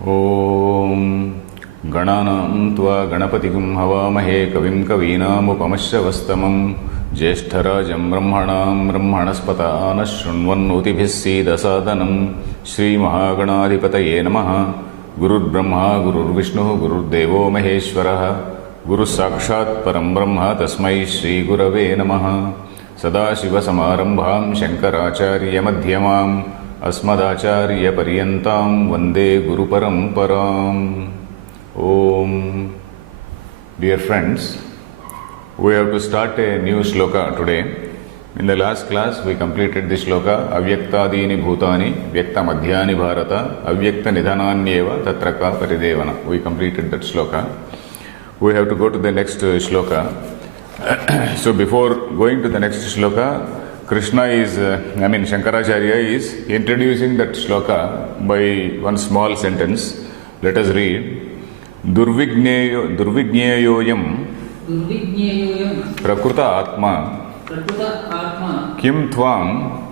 Om Gananam Tva Ganapatikum Havamahe Kavim Kavinam Upamashravastamam Jeshtarajam Brahmanam Brahmanaspata Anashunvanutibhisi Dasadanam Shri Mahaganadhipataye Namaha Gurur Brahma Gurur Vishnu Gurur Devo Maheshwaraha Guru Sakshat Param Brahma Tasmai Shri Gurave Namaha Sadashiva Samarambham Shankaracharya Madhyamam Asmadacharya Paryantam Vande Guru Paramparam. Om. Dear friends, we have to start a new shloka today. In the last class we completed the shloka Avyaktadini Bhutani Vyakta Madhyani Bharata Avyakta Nidhananyeva Tatraka Paridevana. We completed that shloka. We have to go to the next shloka. So before going to the next shloka, Krishna is, Shankaracharya is introducing that shloka by one small sentence. Let us read. Durvigneyoyam Prakruta Atma Kim Tvam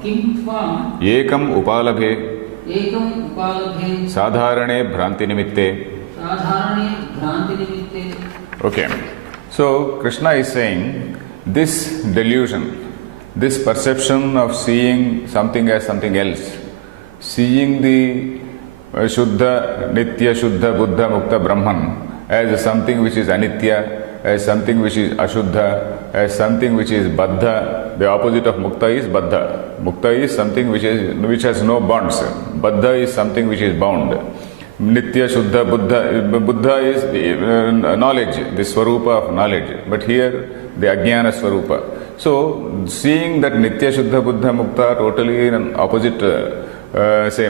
Ekam Upalabhe Sadharane Bhranti Nimitte. Okay. So Krishna is saying this delusion, this perception of seeing something as something else, seeing the Shuddha, Nitya, Shuddha, Buddha, Mukta, Brahman as something which is Anitya, as something which is Ashuddha, as something which is Baddha. The opposite of Mukta is Baddha. Mukta is something which has no bonds. Baddha is something which is bound. Nitya, Shuddha, Buddha is knowledge, the Swarupa of knowledge. But here the Ajnana Swarupa. So seeing that Nitya, Shuddha, Buddha, Mukta totally in an opposite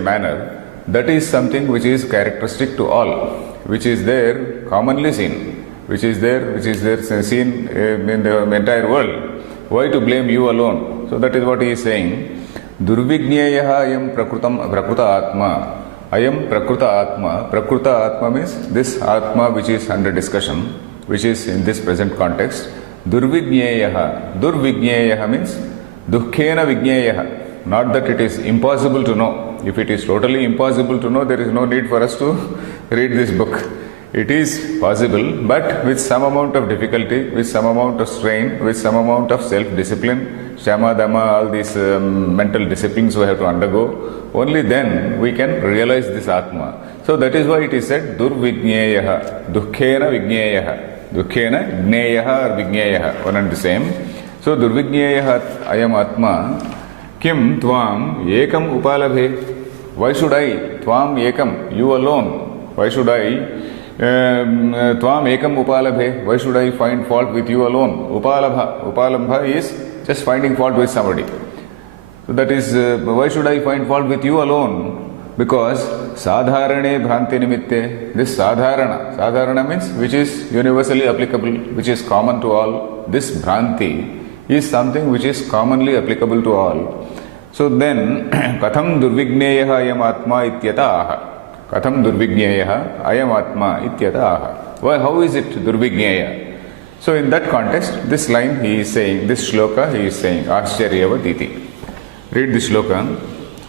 manner, that is something which is characteristic to all, which is there commonly seen, which is there seen in the entire world. Why to blame you alone? So that is what he is saying. Durvigneyaha ayam prakruta atma. Ayam prakruta atma. Prakruta atma means this atma which is under discussion, which is in this present context. Durvigneyaha. Durvigneyaha means dukkena vigneyaha. Not that it is impossible to know. If it is totally impossible to know, there is no need for us to read this book. It is possible, but with some amount of difficulty, with some amount of strain, with some amount of self-discipline, Shama, Dhamma, all these mental disciplines we have to undergo. Only then we can realize this Atma. So that is why it is said, Durvigneyaha, Dukkhena Vigneyaha. Dukkhena Gneyaha or Vigneyaha, one and the same. So Durvigneyaha Ayam Atma. Kim Tvam Ekam Upalabhe. Why should I? Tvam Ekam, you alone. Why should I? Tvam Ekam Upalabhe. Why should I find fault with you alone? Upalabha. Upalabha is just finding fault with somebody. So that is, why should I find fault with you alone? Because Sadharane Bhranti Nimitte. This Sadharana means which is universally applicable, which is common to all. This Bhranti is something which is commonly applicable to all. So then, Katham Durvigneyaha Ayam Atma Ityata Aha. Katham Durvigneyaha Ayam Atma Ityata Aha. Why, how is it Durvigneya? So in that context, this line he is saying, this shloka he is saying, Ascharyavat iti. Read the shloka.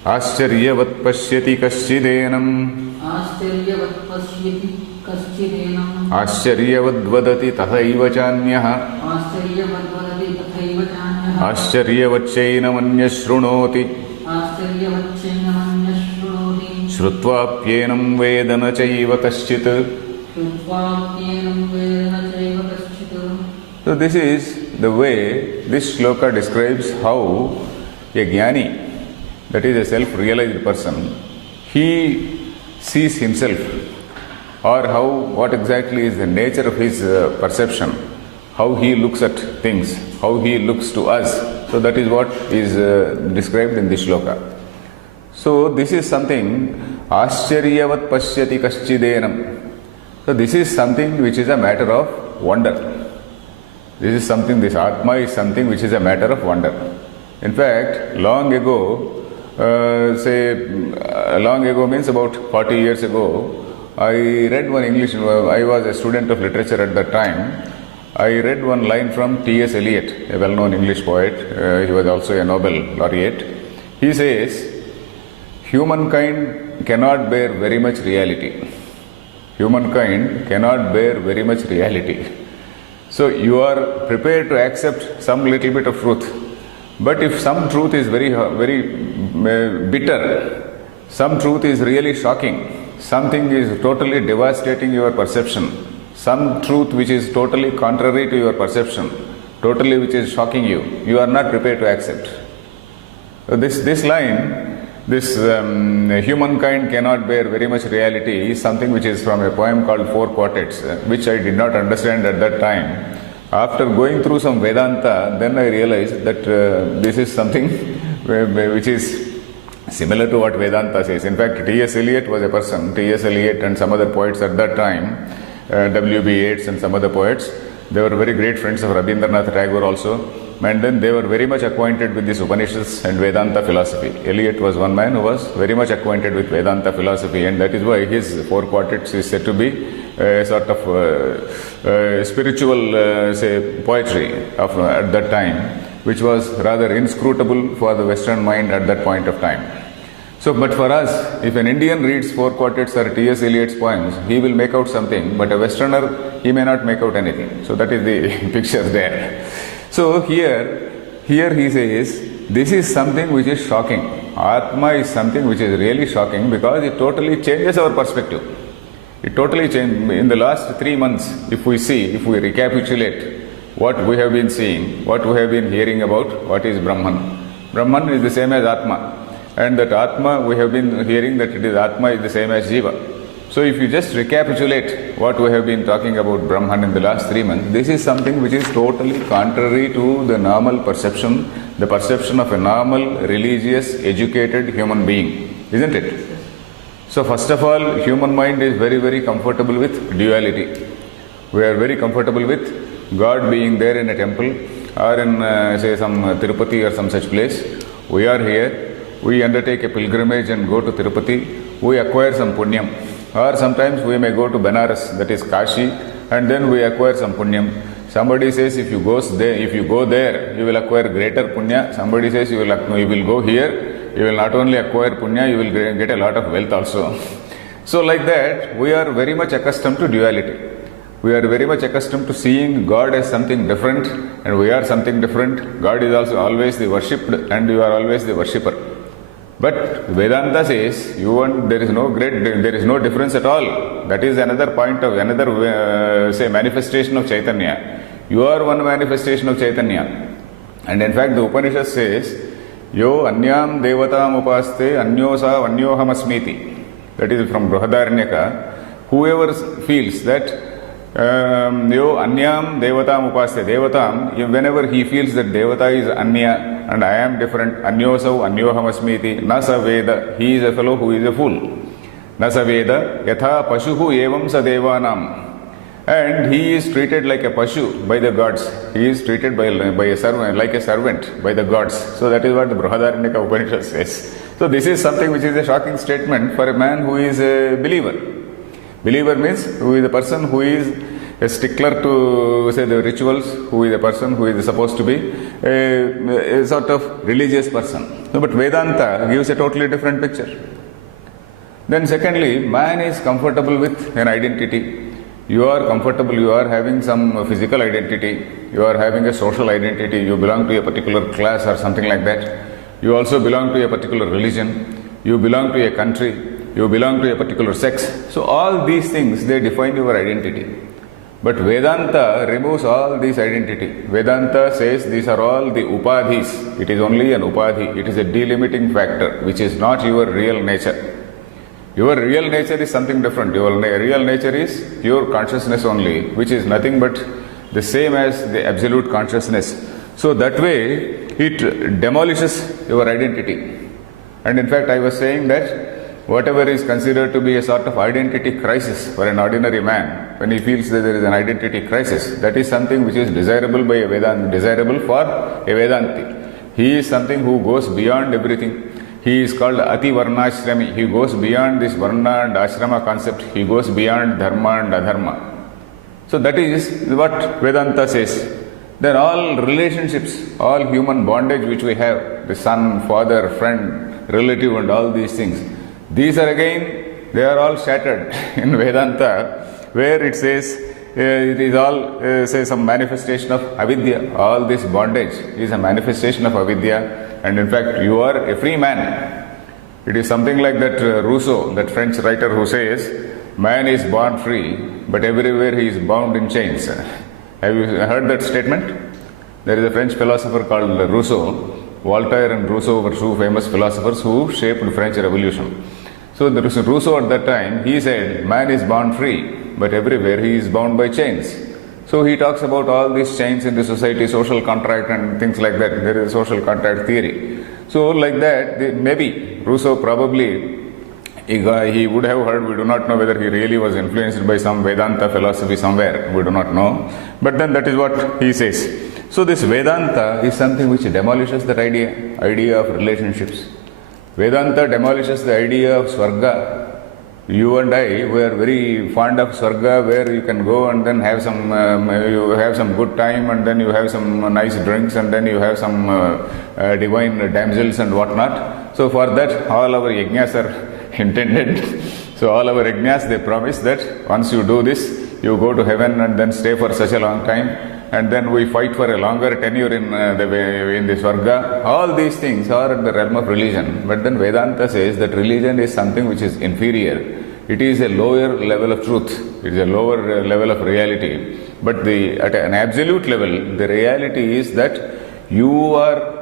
Ascharyavat pashyati kaschidenam. Ascharyavat pashyati kaschidenam. Ascharyavat vadati tathaiva chanyaha. Ascharyavat vadati tathaiva chanyaha. Ascharyavatchainamanya shrunoti. Ascharyavatchainamanya shrunoti. Shrutvaapyenam vedana chaiva kaschit. Shrutvaapyenam vedana chaiva kaschit. So this is the way this shloka describes how a jnani, that is a self-realized person, he sees himself, or what exactly is the nature of his perception, how he looks at things, how he looks to us. So that is what is described in this shloka. So this is something, Ascharyavat pashyati kaschidenam. So this is something which is a matter of wonder. This Atma is something which is a matter of wonder. In fact, long ago means about 40 years ago, I read one English, I was a student of literature at that time. I read one line from T.S. Eliot, a well-known English poet. He was also a Nobel laureate. He says, humankind cannot bear very much reality. Humankind cannot bear very much reality. So you are prepared to accept some little bit of truth. But if some truth is very bitter, some truth is really shocking, something is totally devastating your perception, some truth which is totally contrary to your perception, totally which is shocking you, you are not prepared to accept. So this line, humankind cannot bear very much reality, is something which is from a poem called Four Quartets, which I did not understand at that time. After going through some Vedanta, then I realized that this is something which is similar to what Vedanta says. In fact, T.S. Eliot was a person, T.S. Eliot and some other poets at that time, W.B. Yeats and some other poets, they were very great friends of Rabindranath Tagore also, and then they were very much acquainted with this Upanishads and Vedanta philosophy. Eliot was one man who was very much acquainted with Vedanta philosophy, and that is why his Four Quartets is said to be a sort of spiritual, poetry of at that time, which was rather inscrutable for the Western mind at that point of time. So, but for us, if an Indian reads Four Quartets or T.S. Eliot's poems, he will make out something, but a Westerner, he may not make out anything. So that is the picture there. So here he says, this is something which is shocking. Atma is something which is really shocking because it totally changes our perspective. It totally changed. In the last 3 months, if we recapitulate what we have been seeing, what we have been hearing about, what is Brahman. Brahman is the same as Atma. And that Atma, we have been hearing that it is Atma is the same as Jiva. So if you just recapitulate what we have been talking about Brahman in the last 3 months, this is something which is totally contrary to the normal perception, the perception of a normal, religious, educated human being. Isn't it? So first of all, human mind is very, very comfortable with duality. We are very comfortable with God being there in a temple or in say some Tirupati or some such place. We are here, we undertake a pilgrimage and go to Tirupati, we acquire some punyam. Or sometimes we may go to Benares, that is Kashi, and then we acquire some punyam. Somebody says if you go there, you will acquire greater punya. Somebody says you will go here, you will not only acquire punya, you will get a lot of wealth also. So like that, we are very much accustomed to duality. We are very much accustomed to seeing God as something different and we are something different. God is also always the worshipped and you are always the worshipper. But Vedanta says there is no difference at all. That is another point of manifestation of Chaitanya. You are one manifestation of Chaitanya. And in fact the Upanishad says, Yo anyam devatam upaste anyosa vanyoham asmiti. That is from Brihadaranyaka. Whoever feels that Yo anyam devatam upaste, devatam, whenever he feels that devata is anya and I am different, anyosau anyoham asmiti, na sa veda, he is a fellow who is a fool. Na sa veda, yatha pashuhu evam sa devanam. And he is treated like a pashu by the gods. He is treated by a servant, like a servant by the gods. So that is what the Brihadaranyaka Upanishad says. So this is something which is a shocking statement for a man who is a believer. Believer means who is a person who is a stickler to say the rituals, who is a person who is supposed to be a sort of religious person. So, but Vedanta gives a totally different picture. Then secondly, man is comfortable with an identity. You are comfortable, you are having some physical identity, you are having a social identity, you belong to a particular class or something like that. You also belong to a particular religion, you belong to a country, you belong to a particular sex. So all these things, they define your identity. But Vedanta removes all these identity. Vedanta says these are all the upadhis. It is only an upadhi. It is a delimiting factor which is not your real nature. Your real nature is something different. Your real nature is pure consciousness only, which is nothing but the same as the absolute consciousness. So that way, it demolishes your identity. And in fact, I was saying that whatever is considered to be a sort of identity crisis for an ordinary man, when he feels that there is an identity crisis, that is something which is desirable by a Vedanta, desirable for a Vedanti. He is something who goes beyond everything. He is called Ati Varnashrami. He goes beyond this Varna and Ashrama concept. He goes beyond Dharma and Adharma. So that is what Vedanta says. Then all relationships, all human bondage which we have, the son, father, friend, relative and all these things, these are again, they are all shattered in Vedanta, where it says, it is all, say, some manifestation of avidya. All this bondage is a manifestation of avidya, and in fact, you are a free man. It is something like that Rousseau, that French writer, who says, man is born free, but everywhere he is bound in chains. Have you heard that statement? There is a French philosopher called Rousseau. Voltaire and Rousseau were two famous philosophers who shaped the French Revolution. So Rousseau at that time, he said, man is born free, but everywhere he is bound by chains. So he talks about all these chains in the society, social contract and things like that. There is a social contract theory. So like that, maybe Rousseau probably, he would have heard, we do not know whether he really was influenced by some Vedanta philosophy somewhere, we do not know. But then that is what he says. So this Vedanta is something which demolishes that idea of relationships. Vedanta demolishes the idea of Swarga. You and I were very fond of Swarga, where you can go and then have some, you have some good time, and then you have some nice drinks, and then you have some divine damsels and whatnot. So for that, all our yajnas are intended. So all our yajnas, they promise that once you do this, you go to heaven and then stay for such a long time, and then we fight for a longer tenure in the Swarga. All these things are in the realm of religion. But then Vedanta says that religion is something which is inferior. It is a lower level of truth. It is a lower level of reality. But at an absolute level, the reality is that you are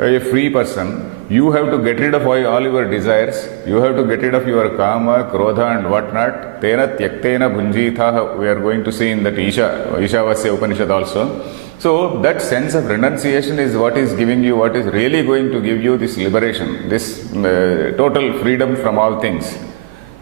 a free person. You have to get rid of all your desires. You have to get rid of your kama, krodha and whatnot. Tena tyaktena bhunjitha, we are going to see in that Ishavasya Upanishad also. So that sense of renunciation is what is giving you, what is really going to give you this liberation, this total freedom from all things.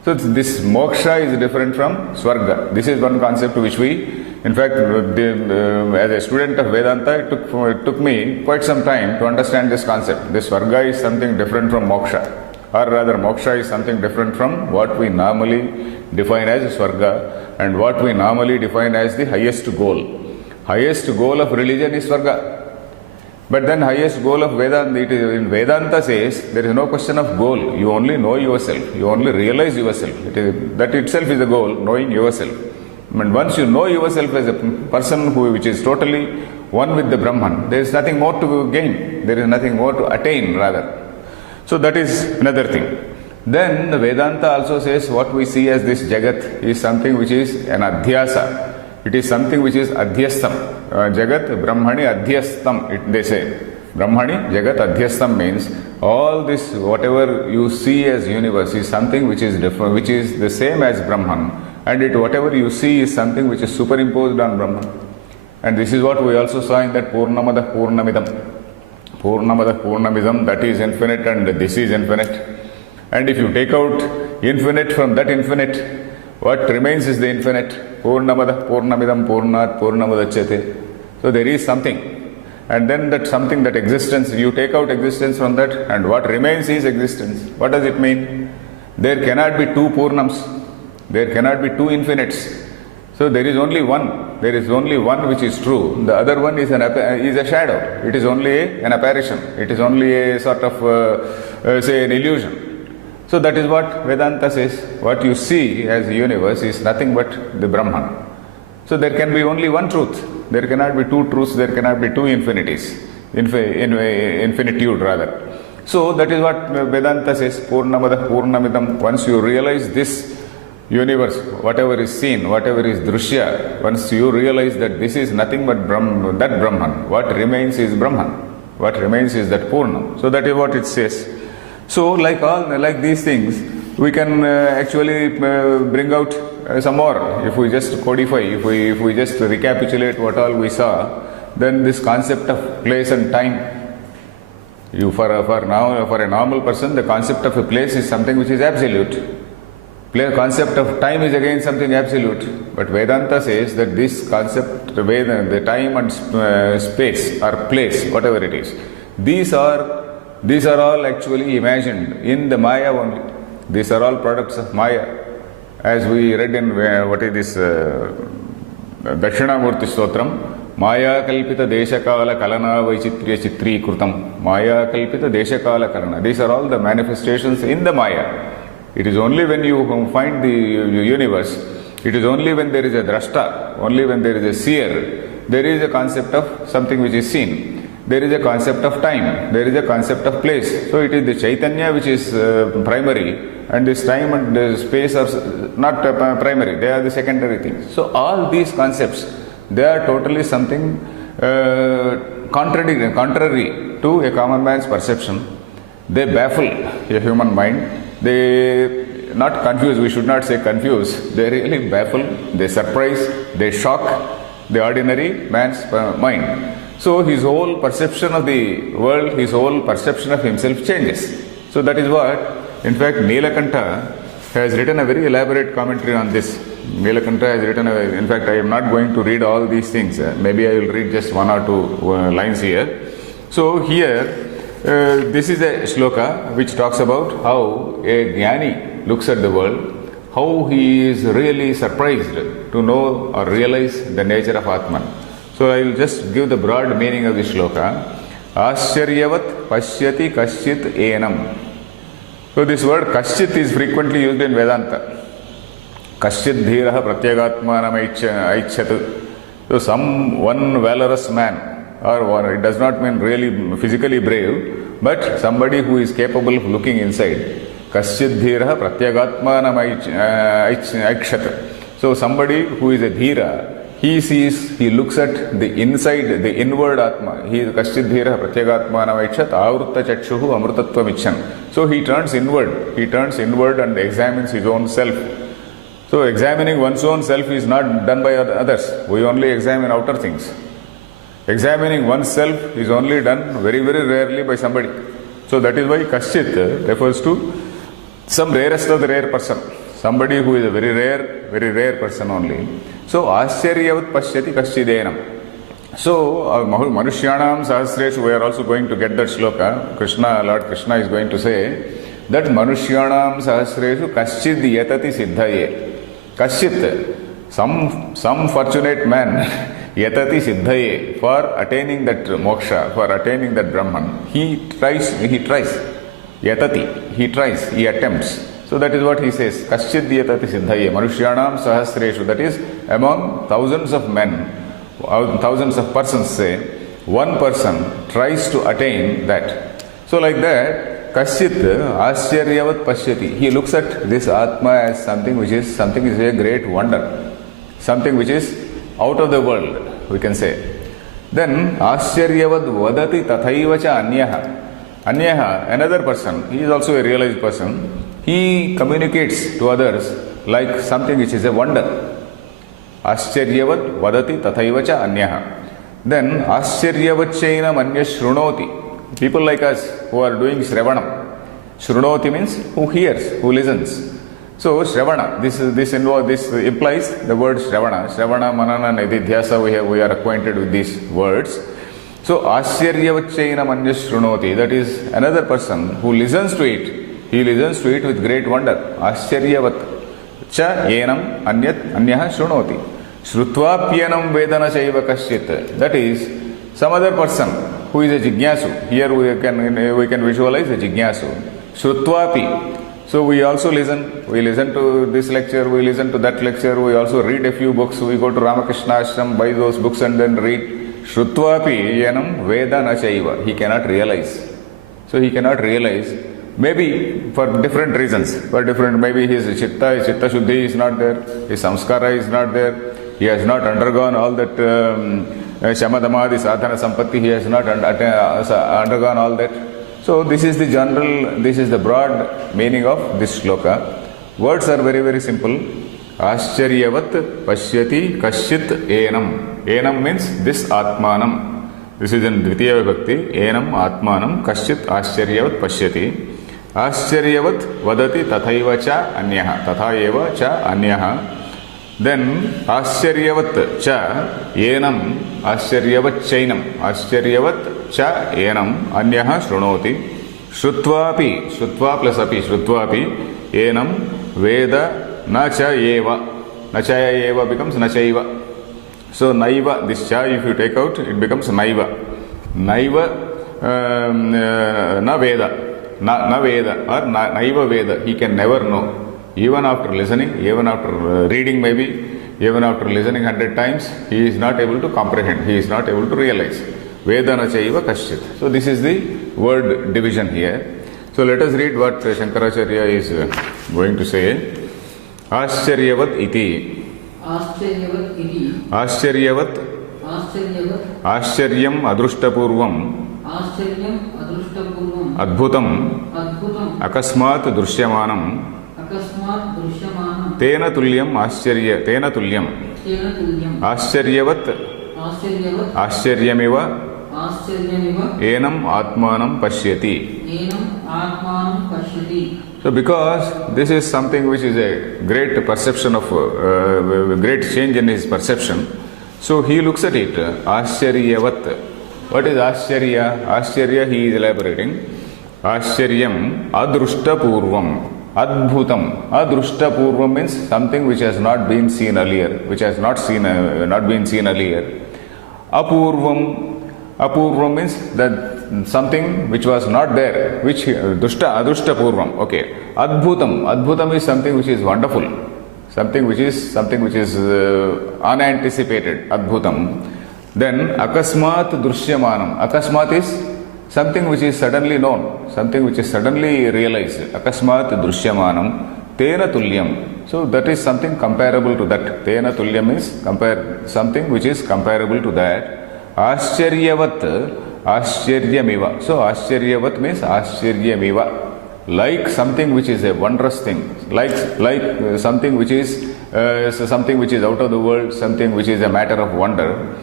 So this moksha is different from Swarga. This is one concept which we, in fact, as a student of Vedanta, it took me quite some time to understand this concept. This Swarga is something different from moksha, or rather moksha is something different from what we normally define as Swarga and what we normally define as the highest goal. Highest goal of religion is Swarga. But then highest goal of Vedanta, in Vedanta says, there is no question of goal. You only know yourself. You only realize yourself. That itself is the goal, knowing yourself. And once you know yourself as a person which is totally one with the Brahman, there is nothing more to gain. There is nothing more to attain, rather. So that is another thing. Then the Vedanta also says what we see as this Jagat is something which is an Adhyasa. It is something which is Adhyastam. Jagat, Brahmani, Adhyastam, they say. Brahmani, Jagat, Adhyastam means all this, whatever you see as universe is something which is different, which is the same as Brahman. And whatever you see is something which is superimposed on Brahman. And this is what we also saw in that Purnamada Purnamidam. Purnamada Purnamidam, that is infinite and this is infinite. And if you take out infinite from that infinite, what remains is the infinite. Purnamada Purnamidam Purnat Purnamudachyate. So there is something. And then that something, that existence, you take out existence from that, and what remains is existence. What does it mean? There cannot be two Purnams. There cannot be two infinites. So there is only one. There is only one which is true. The other one is a shadow. It is only an apparition. It is only a sort of, say, an illusion. So that is what Vedanta says. What you see as the universe is nothing but the Brahman. So there can be only one truth. There cannot be two truths. There cannot be two infinities. Infinitude rather. So that is what Vedanta says. Purnamada Purnamidam. Once you realize this universe, whatever is seen, whatever is drushya, once you realize that this is nothing but that Brahman, what remains is Brahman. What remains is that Purnam. So that is what it says. So like these things, we can actually bring out some more. If we just codify, if we just recapitulate what all we saw, then this concept of place and time, for a normal person, the concept of a place is something which is absolute. Concept of time is again something absolute. But Vedanta says that this concept, the time and space or place, whatever it is, these are all actually imagined in the Maya only. These are all products of Maya. As we read in what is this Dakshinamurti Stotram, Maya Kalpita Deshakala Kalana Vaichitriya Chitri Krutam, Maya Kalpita Deshakala Kalana. These are all the manifestations in the Maya. It is only when you find the universe, it is only when there is a drashta, only when there is a seer, there is a concept of something which is seen. There is a concept of time, there is a concept of place. So it is the Chaitanya which is primary, and this time and this space are not primary, they are the secondary things. So all these concepts, they are totally something contrary to a common man's perception. They baffle a human mind. They not confuse, we should not say confuse, they really baffle, they surprise, they shock the ordinary man's mind. So his whole perception of the world, his whole perception of himself changes. So that is what, in fact, Nilakanta has written a very elaborate commentary on this. Nilakanta has written, in fact, I am not going to read all these things. Maybe I will read just one or two lines here. So here, this is a shloka which talks about how a jnani looks at the world, how he is really surprised to know or realize the nature of Atman. So I will just give the broad meaning of this shloka. Ascharyavat pashyati kaschit enam. So this word kaschit is frequently used in Vedanta. Kaschit dhiraha pratyagatmanam aichyat. So one valorous man, or it does not mean really physically brave, but somebody who is capable of looking inside. Kaschit dhiraha pratyagatmanam aichyat. So somebody who is a dhira, he sees, he looks at the inside, the inward Atma. He is Kaschit dhira pratyagatmanam aichyat avrutta chakshuhu amrutatvam icchan. So he turns inward and examines his own self. So examining one's own self is not done by others. We only examine outer things. Examining oneself is only done very, very rarely by somebody. So that is why Kaschit refers to some rarest of the rare person. Somebody who is a very rare person only. So Ascharyavat pashyati kaschidenam. So Manushyanam Sahasreshu, we are also going to get that shloka. Lord Krishna is going to say that Manushyanam Sahasreshu kaschid yatati siddhaye. Kaschit, some fortunate man yatati siddhaye, for attaining that moksha, for attaining that Brahman. He tries, yatati, he tries, he attempts. So that is what he says, kaschid yatati siddhaye, Manushyanam Sahasreshu, that is among thousands of men, thousands of persons say, one person tries to attain that. So like that, kaschit ascharyavat pashyati, he looks at this Atma as something which is a great wonder, something which is out of the world, we can say. Then ascharyavat vadati tathaiva cha anyaha, another person, he is also a realized person. He communicates to others like something which is a wonder. Ascharyavat vadati tathaiva cha anyaha. Then ascharyavat chainam anya shrunoti. People like us who are doing shravanam. Shrunoti means who hears, who listens. So shravana, this implies the word shravana. Shravana, manana, nididhyasa, we are acquainted with these words. So ascharyavat chainam anya shrunoti, that is another person who listens to it. He listens to it with great wonder. Ascharyavat cha enam anyaha shrunoti. Shrutvapyanam vedana chaiva kaschit. That is some other person who is a jignasu. Here we can visualize a jignasu. Shrutvapi. So we also listen. We listen to this lecture, we listen to that lecture, we also read a few books. We go to Ramakrishna Ashram, buy those books and then read. Shrutvapi yanam vedana chaiva. He cannot realize. So he cannot realize. Maybe for different reasons, maybe his chitta shuddhi is not there, his samskara is not there, he has not undergone all that shamadamadi sadhana sampatti, he has not undergone all that. So this is the broad meaning of this shloka. Words are very, very simple. Ascharyavat pashyati kaschit enam. Enam means this Atmanam. This is in Dvitiya Vibhakti. Enam Atmanam kaschit ascharyavat pashyati. Ascharyavat vadati tathaiva cha anyaha. Tathaeva cha anyaha. Then ascharyavat cha enam ascharyavat chainam. Ascharyavat cha enam anyaha shrunoti. Shrutvapi, shrutva plus api, shrutvapi enam veda na cha eva. Na cha eva becomes na chaiva. So naiva, this cha if you take out, it becomes naiva. Naiva na veda. Na veda or naiva veda. He can never know. Even after listening, even after reading maybe, even after listening 100 times, he is not able to comprehend. He is not able to realize. Vedana chaiva kaschit. So this is the word division here. So let us read what Shankaracharya is going to say. Ascharyavat iti. Ascharyavat iti. Ascharyavat. Ascharyavat. Ascharya adruštapurvam. Ascharya adruštapurvam. Adbhutam. Adbhutam. Akasmat drushyamanam. Akasmat drushyamanam. Tena tulyam ascharya. Tena tulyam. Tena tulyam. Ascharyavat. Ascharyavat. Ascharya Ascharya enam atmanam pashyati. Enam atmanam pashyati. So because this is something which is a great perception of great change in his perception, so he looks at it. Ascharyavat. What is ascharya? Ascharya, he is elaborating. Ascharyam adruštapurvam. Adbhutam. Adruštapurvam means something which has not been seen earlier, which has not been seen earlier. Apurvam. Apurvam means that something which was not there, which adrushta purvam. Okay. Adbhutam. Adbhutam is something which is wonderful, something which is unanticipated. Adbhutam. Then akasmat drushyamanam. Akasmat is something which is suddenly known, something which is suddenly realized. Akasmat drushyamanam. Tena tulyam. So that is something comparable to that. Tena tulyam means something which is comparable to that. Ascharyavat, ascharya So ascharyavat means ascharya like something which is a wondrous thing, like something which is out of the world, something which is a matter of wonder.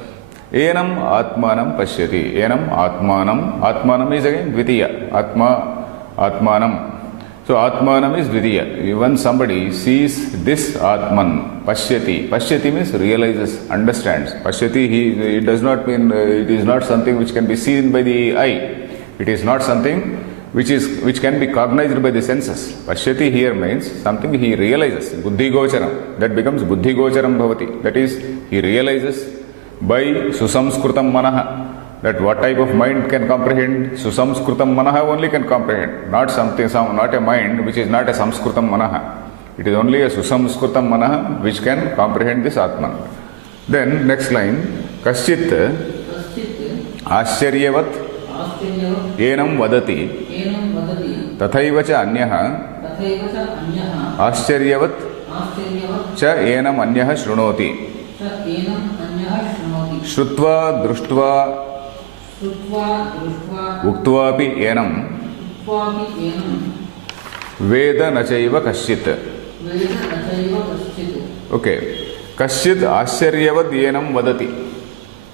Enam atmanam pashyati. Enam atmanam is again dvitiya. Atmanam. So Atmanam is Vidya. When somebody sees this Atman, Pashyati. Pashyati means realizes, understands. Pashyati, it does not mean, it is not something which can be seen by the eye. It is not something which can be cognized by the senses. Pashyati here means something he realizes. Buddhi gocharam. That becomes Buddhi gocharam bhavati. That is, he realizes by susamskrutam manaha. That what type of mind can comprehend? Susamskrutam manaha only can comprehend. Not a mind which is not a samskrutam manaha. It is only a susamskrutam manaha which can comprehend this Atman. Then next line. Kaschit ascharyavat enam vadati tathaiva cha anyaha ascharyavat cha enam anyaha shrunoti. Shrutva društva uktvapi enam veda nachaiva kaschit. Okay. Kaschit ascharyavat enam vadati.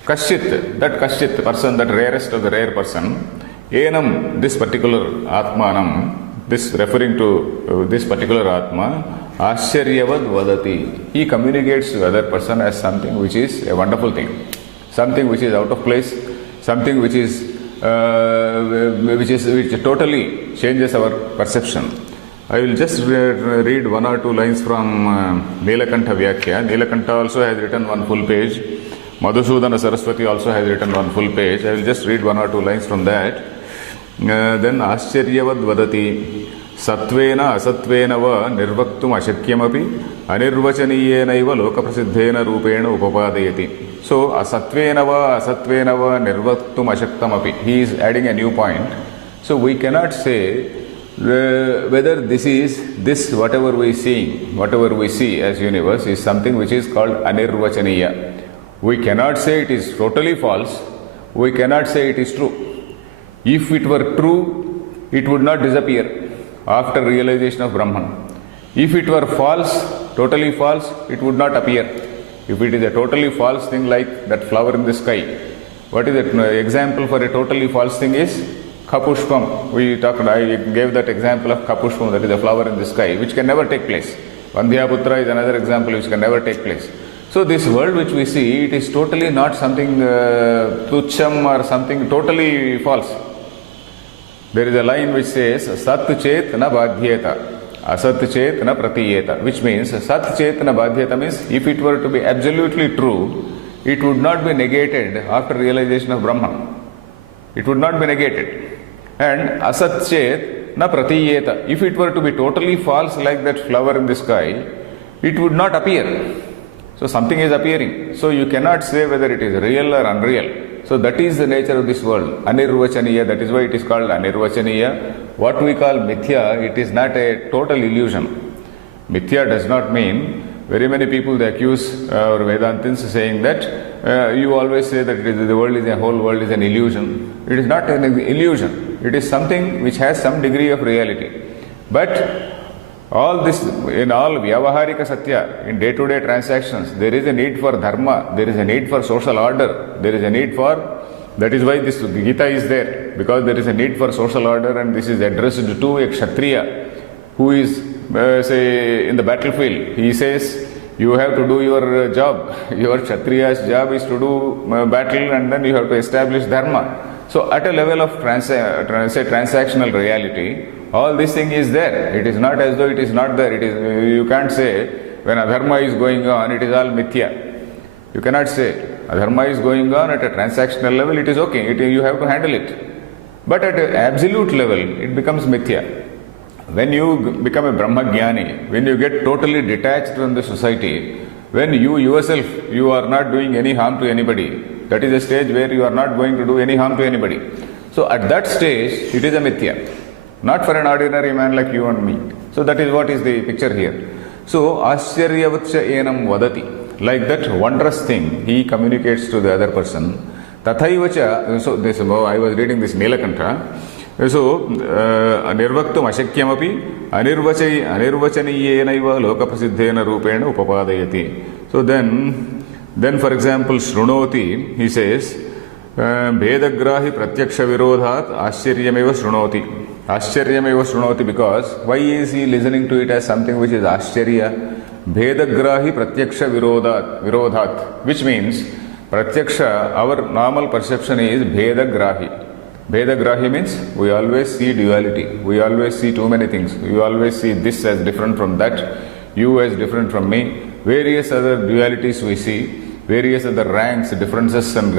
Kaschit, that kaschit person, that rarest of the rare person, enam, this particular atmanam, this referring to this particular atma, ascharyavat vadati. He communicates to the other person as something which is a wonderful thing, something which is out of place, something which totally changes our perception. I will just read one or two lines from Nilakantha Vyakya. Nilakantha also has written one full page. Madhusudana Saraswati also has written one full page. I will just read one or two lines from that. Then Ascharyavat vadati satvena asatvena va nirvaktum ashakyamapi anirvachaniyena lokaprasiddhena rupena upapadayati. So asatvena va nirvaktum ashaktamapi. He is adding a new point. So we cannot say whether this whatever we see as universe is something which is called anirvachaniya. We cannot say it is totally false. We cannot say it is true. If it were true, it would not disappear after realization of Brahman. If it were false, totally false, it would not appear. If it is a totally false thing like that flower in the sky, what is the example for a totally false thing is Kapushpam. I gave that example of Kapushpam, that is a flower in the sky, which can never take place. Vandhyaputra is another example which can never take place. So this world which we see, it is totally not something tucham or something totally false. There is a line which says, Sat chet na badhyeta, asat chet na pratiyeta, which means Sat chet na badhyeta means if it were to be absolutely true, it would not be negated after realization of Brahman. It would not be negated. And asat chet na pratiyeta. If it were to be totally false like that flower in the sky, it would not appear. So something is appearing. So you cannot say whether it is real or unreal. So that is the nature of this world. Anirvachaniya, that is why it is called Anirvachaniya. What we call mithya, it is not a total illusion. Mithya does not mean, very many people they accuse our Vedantins saying that you always say that the world is a whole world is an illusion. It is not an illusion. It is something which has some degree of reality. But all this, in all Vyavaharika Satya, in day-to-day transactions, there is a need for dharma, there is a need for social order, there is a need for, that is why this Gita is there, because there is a need for social order, and this is addressed to a Kshatriya who is, say, in the battlefield. He says, you have to do your job. Your Kshatriya's job is to do battle, and then you have to establish dharma. So at a level of transactional reality, all this thing is there. It is not as though it is not there. It is, you can't say when adharma is going on, it is all mithya. You cannot say adharma is going on at a transactional level, it is okay. You have to handle it. But at an absolute level, it becomes mithya. When you become a Brahmagyani, when you get totally detached from the society, when you yourself, you are not doing any harm to anybody, that is a stage where you are not going to do any harm to anybody. So at that stage, it is a mithya. Not for an ordinary man like you and me. So that is what is the picture here. So, Ascharyavatcha enam vadati. Like that wondrous thing, he communicates to the other person. Tathaivacha, so this, I was reading this Nilakantha. So, Nirvaktum ashakyamapi anirvachaniyenaiva lokaprasiddhena rupena upapadayati. So then for example, Shrunoti, he says, Vedagrahi pratyaksha virodhat ascharyameva shrunoti. Ascharyameva shrunoti, because why is he listening to it as something which is ascharya? Vedagrahi pratyaksha virodhat, which means pratyaksha, our normal perception is Vedagrahi. Vedagrahi means we always see duality. We always see too many things. We always see this as different from that, you as different from me. Various other dualities we see. Various other ranks, differences, and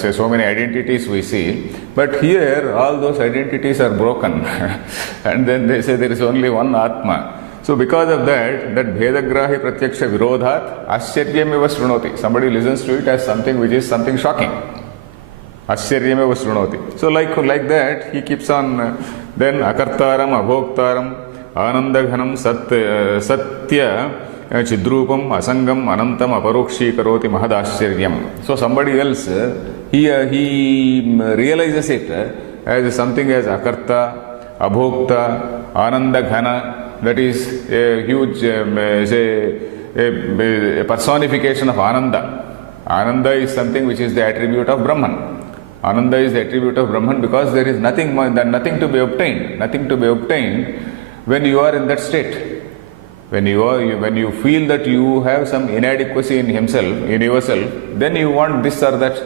say so many identities we see. But here, all those identities are broken. And then they say there is only one Atma. So because of that Bhedagrahi Pratyaksha Virodhat, Ascharyameva Shrunoti. Somebody listens to it as something which is something shocking. Ascharyameva Shrunoti. So like that, he keeps on, then Akartaram, Abhoktaram, Anandaghanam, Satya, Chidrupam, Asangam, Anantam, Aparokshi Karoti Mahadascharyam. So somebody else, he realizes it as something as Akarta, Abhokta, Anandaghana, that is a huge, a personification of Ananda. Ananda is something which is the attribute of Brahman. Ananda is the attribute of Brahman because there is nothing to be obtained. Nothing to be obtained when you are in that state. When you feel that you have some inadequacy in yourself, then you want this or that.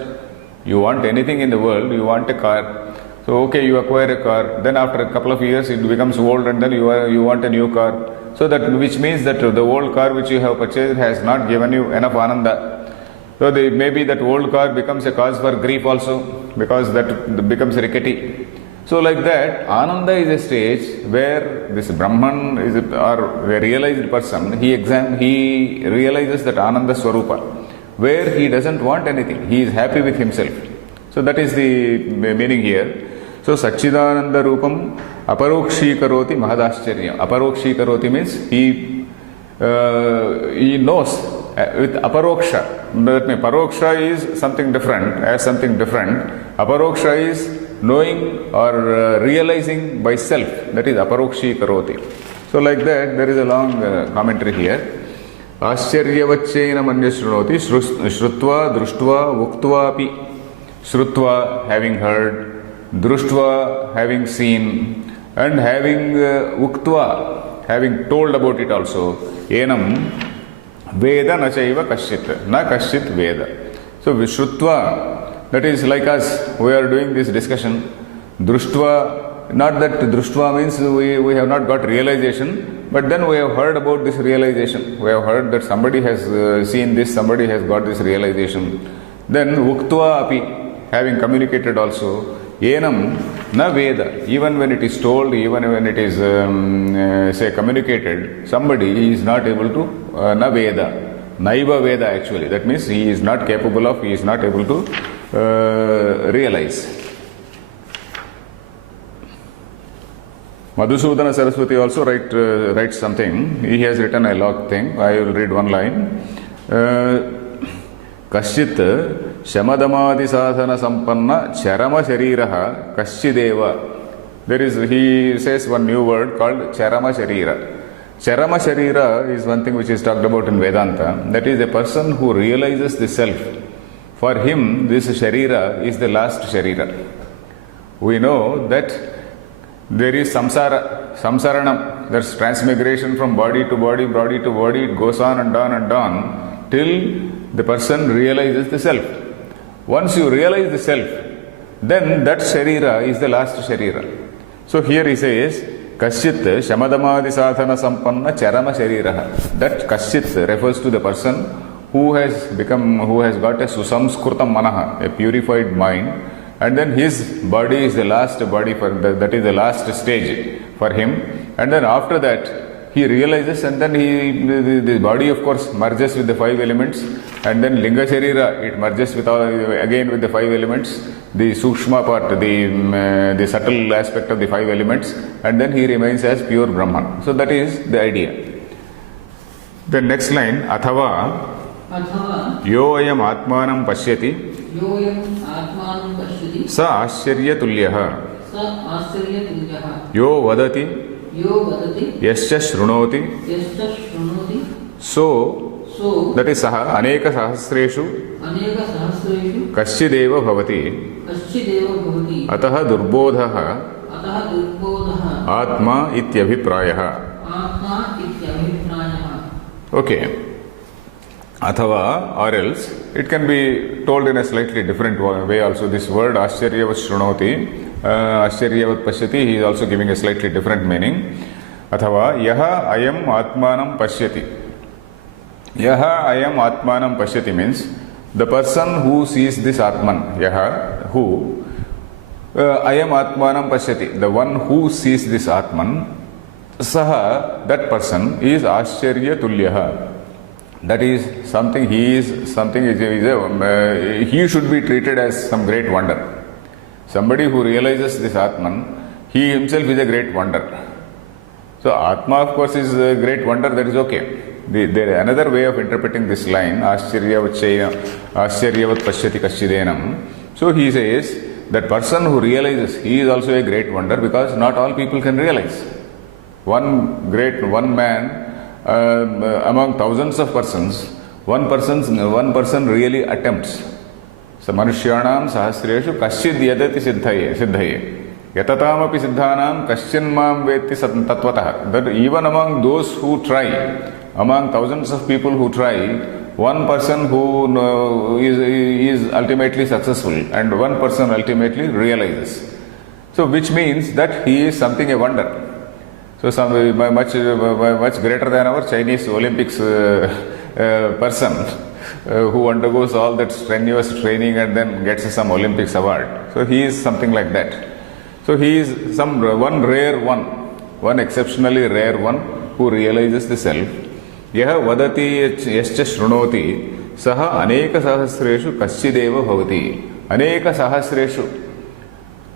You want anything in the world, you want a car. So okay, you acquire a car, then after a couple of years it becomes old and then you want a new car. So that, which means that the old car which you have purchased has not given you enough ananda. So maybe that old car becomes a cause for grief also, because that becomes rickety. So like that, Ananda is a stage where this Brahman is or a realized person, he realizes that Ananda Swarupa, where he doesn't want anything, he is happy with himself. So that is the meaning here. So Satchidananda Rupam Aparokshi Karoti Mahadascharya. Aparokshi Karoti means he knows with Aparoksha. That means Paroksha is something different, as something different. Aparoksha is knowing or realizing by self, that is Aparokshi Karoti. So like that, there is a long commentary here. Ascharyavachena manya shrunoti shrutva društva uktva api. Shrutva, having heard, društva, having seen, and having uktva, having told about it also. Enam veda na chaiva kaschit, na kaschit veda. So Vishrutva, that is like us, we are doing this discussion. Društva, not that Društva means we have not got realization, but then we have heard about this realization. We have heard that somebody has seen this, somebody has got this realization. Then Uktva api, having communicated also, Enam na Veda, even when it is told, even when it is say communicated, somebody is not able to na Veda. Naiva Veda actually. That means he is not capable of, he is not able to realize. Madhusudana Saraswati also writes something. He has written a long thing. I will read one line. Kaschit Shamadamadi Sadhana Sampanna Charama Shariraha Kaschideva. He says one new word called Charama Sharira. Charama Sharira is one thing which is talked about in Vedanta. That is a person who realizes the self. For him, this Sharira is the last Sharira. We know that there is samsaranam, there's transmigration from body to body, body to body, it goes on and on and on till the person realizes the self. Once you realize the self, then that Sharira is the last Sharira. So here he says, Kaschit Shamadamadi Sadhana Sampanna Charama Shariraha. That Kaschit refers to the person who has got a Susamskrutam Manaha, a purified mind, and then his body is the last body that is the last stage for him, and then after that he realizes, and then the body of course merges with the five elements, and then Linga Sharira, it merges with again with the five elements, the Sukshma part, the subtle aspect of the five elements, and then he remains as pure Brahman. So that is the idea. The next line, Athava Yoyam Atmanam Pashyati Sa Ashcharya Tulyaha Yo Vadati Yascha Shrunoti So that is Saha Aneka Sahasreshu Kaschideva Bhavati Ataha Durbodhaha Atma Ityabhiprayaha. Okay. Athava, or else, it can be told in a slightly different way also. This word Ashcharyavat Shrunoti, Ashcharyavat Pashyati, he is also giving a slightly different meaning. Athava, Yaha Ayam Atmanam Pashyati. Yaha Ayam Atmanam Pashyati means the person who sees this Atman, Yaha, who, Ayam Atmanam Pashyati, the one who sees this Atman, Saha, that person is Ashcharya Tulyaha. That is something, he should be treated as some great wonder. Somebody who realizes this Atman, he himself is a great wonder. So Atma of course is a great wonder, that is okay. There is another way of interpreting this line, Ashcharyavat Pashyati Kaschidenam. So he says, that person who realizes, he is also a great wonder, because not all people can realize. One man among thousands of persons, one person really attempts. So Manushyanam Sahasreshu Kaschid Yadati Siddhaye Yatatam api Siddhanam Kaschin Mam Veti Tatvatah. That even among those who try, among thousands of people who try, one person who is ultimately successful and one person ultimately realizes. So which means that he is something a wonder. So some much greater than our Chinese Olympics person who undergoes all that strenuous training and then gets some Olympics award. So he is something like that. So he is one rare one exceptionally rare one who realizes the self. Yaha vadati yascha shrunoti saha aneka sahasreshu kaschideva bhavati. Aneka sahasreshu.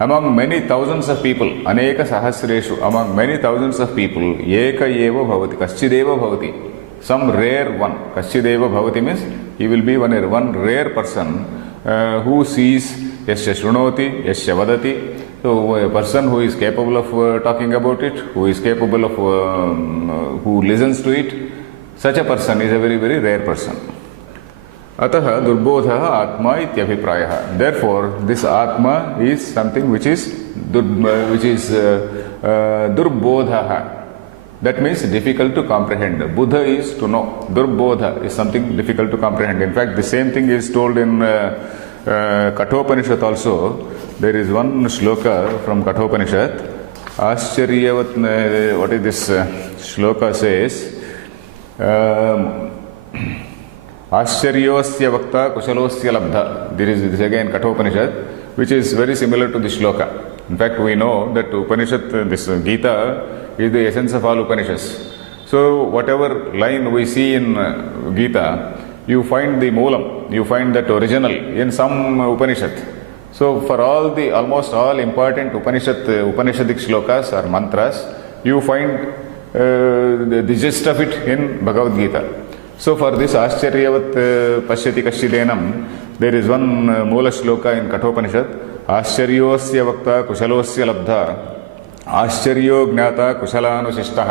Among many thousands of people, Aneka Sahasreshu, among many thousands of people, Eka Eva Bhavati, Kaschideva Bhavati, some rare one. Kaschideva Bhavati means he will be one rare person who sees Yasya Shrunoti, Yasya Vadati. So a person who is capable of talking about it, who is capable of, who listens to it, such a person is a very, very rare person. Ataha durbodhaha atma ityabhiprayaha. Therefore, this atma is something which is durbodhaha. That means difficult to comprehend. Buddha is to know. Durbodha is something difficult to comprehend. In fact, the same thing is told in Kathopanishad also. There is one shloka from Kathopanishad. Ascharyavat, what is this shloka says? Ascharyosya vakta kushalosya labdha. There is this again Kathopanishad, which is very similar to this shloka. In fact, we know that Upanishad, this Gita, is the essence of all Upanishads. So, whatever line we see in Gita, you find the moolam, you find that original in some Upanishad. So, for almost all important Upanishadic shlokas or mantras, you find the gist of it in Bhagavad Gita. So, for this Ascharyavat Pashyati Kashidenam, there is one Moola shloka in Kathopanishad. Ascharyoस्य वक्ता कुशलोस्य लब्धा आश्चर्यो ज्ञाता कुशलानुशिष्टः.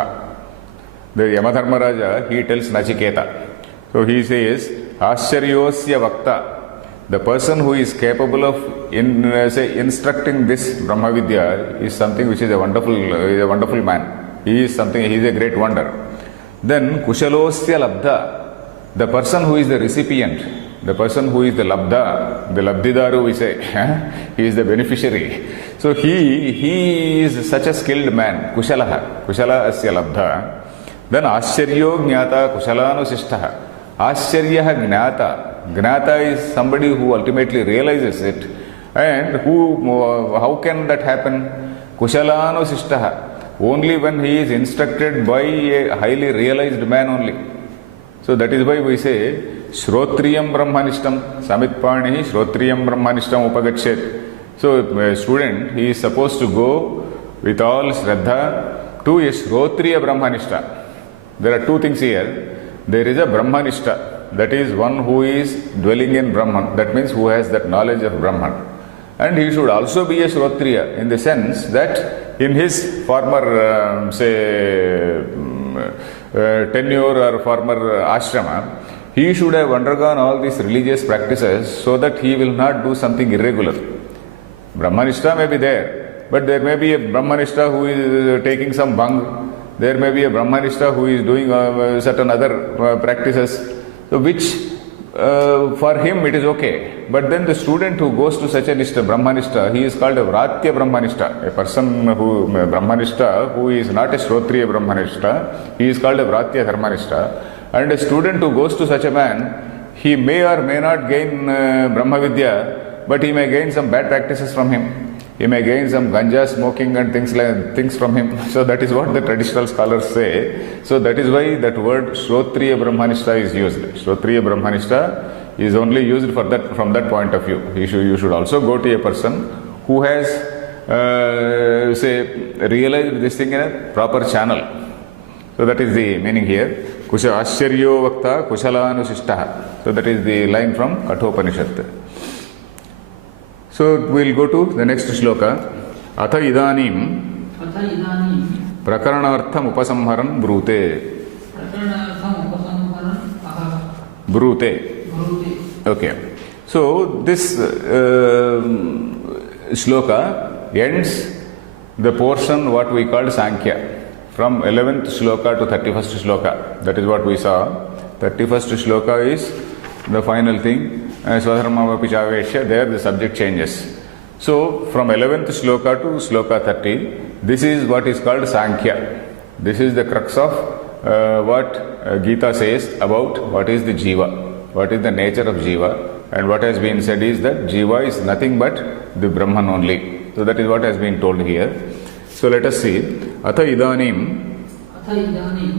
The Yamadharmaraja, he tells Nachiketa. So he says, Ascharyoस्य vakta, the person who is capable of instructing this Brahma Vidya is something which is a wonderful man. He is a great wonder. Then Kushalosya labdha, the person who is the recipient, the person who is the labdha, the labdidaru we say, he is the beneficiary. So he is such a skilled man, kushala asya labdha. Then Ascharyo Jnata Kushalanusishtaha. Ascharya Gnata is somebody who ultimately realizes it. And how can that happen? Kushalanusishtaha. Only when he is instructed by a highly realized man only. So that is why we say Shrotriyam Brahmanishtam Samitpani Shrotriyam Brahmanishtam Upagachet. So a student, he is supposed to go with all Shraddha to a Shrotriya Brahmanishta. There are two things here. There is a Brahmanishta, that is one who is dwelling in Brahman, that means who has that knowledge of Brahman. And he should also be a Shrotriya in the sense that in his former, tenure or former ashrama, he should have undergone all these religious practices so that he will not do something irregular. Brahmanishta may be there, but there may be a Brahmanishta who is taking some bhang. There may be a Brahmanishta who is doing certain other practices, so which for him it is okay. But then the student who goes to such a Brahmanishta, he is called a Vratya Brahmanishta. A person Brahmanishta who is not a Shrotriya Brahmanishta, he is called a Vratya Dharmanishta. And a student who goes to such a man, he may or may not gain Brahma Vidya, but he may gain some bad practices from him. He may gain some ganja smoking and things from him. So that is what the traditional scholars say. So that is why that word Shrotriya Brahmanishta is used. Shrotriya Brahmanishta is only used for that, from that point of view. You should also go to a person who has realized this thing in a proper channel. So that is the meaning here. Ascharyo vakta kushalanusishtaha. So that is the line from Kathopanishad. So we will go to the next shloka. Atha idanim prakaranartham upasamharan brute. Brute. Okay. So this shloka ends the portion what we called Sankhya. From 11th shloka to 31st shloka. That is what we saw. 31st shloka is the final thing. Swadharmavapi Chaveshya, there the subject changes. So, from 11th shloka to shloka 30, this is what is called Sankhya. This is the crux of what Gita says about what is the Jiva, what is the nature of Jiva, and what has been said is that Jiva is nothing but the Brahman only. So, that is what has been told here. So, let us see. Atha idanim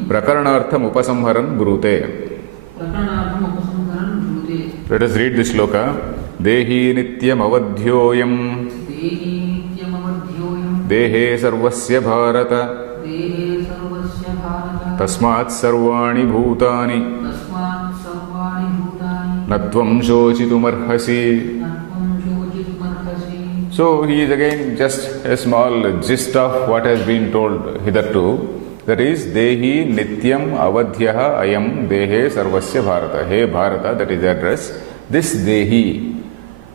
prakaranartham upasamharan brute. Let us read this shloka. Dehi nityam avadhyoyam dehe sarvasya bharata tasmat sarvani bhutani natvam shochitumarhasi. So he is again just a small gist of what has been told hitherto. That is, Dehi Nityam Avadhyaha Ayam Dehe Sarvasya Bharata. Hey Bharata, that is the address. This Dehi,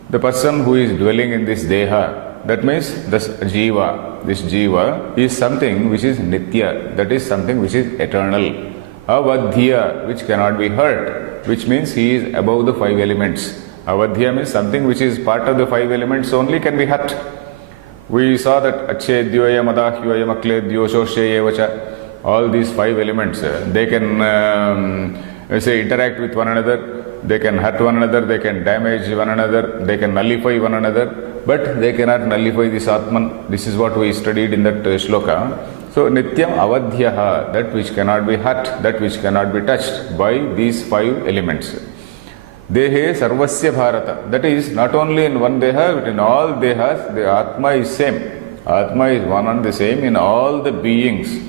the person who is dwelling in this Deha, that means this Jiva is something which is Nitya, that is something which is eternal. Avadhya, which cannot be hurt, which means he is above the five elements. Avadhya means something which is part of the five elements only can be hurt. We saw that Achedyoyam, Adahyoyam, Akledyo, Shosheyevacha, all these 5 elements, they can say interact with one another, they can hurt one another, they can damage one another, they can nullify one another, but they cannot nullify this Atman. This is what we studied in that shloka. So Nityam Avadhyaha, that which cannot be hurt, that which cannot be touched by these 5 elements. Dehe Sarvasya Bharata, that is not only in one Deha, but in all Dehas, the Atma is same. Atma is one and the same in all the beings.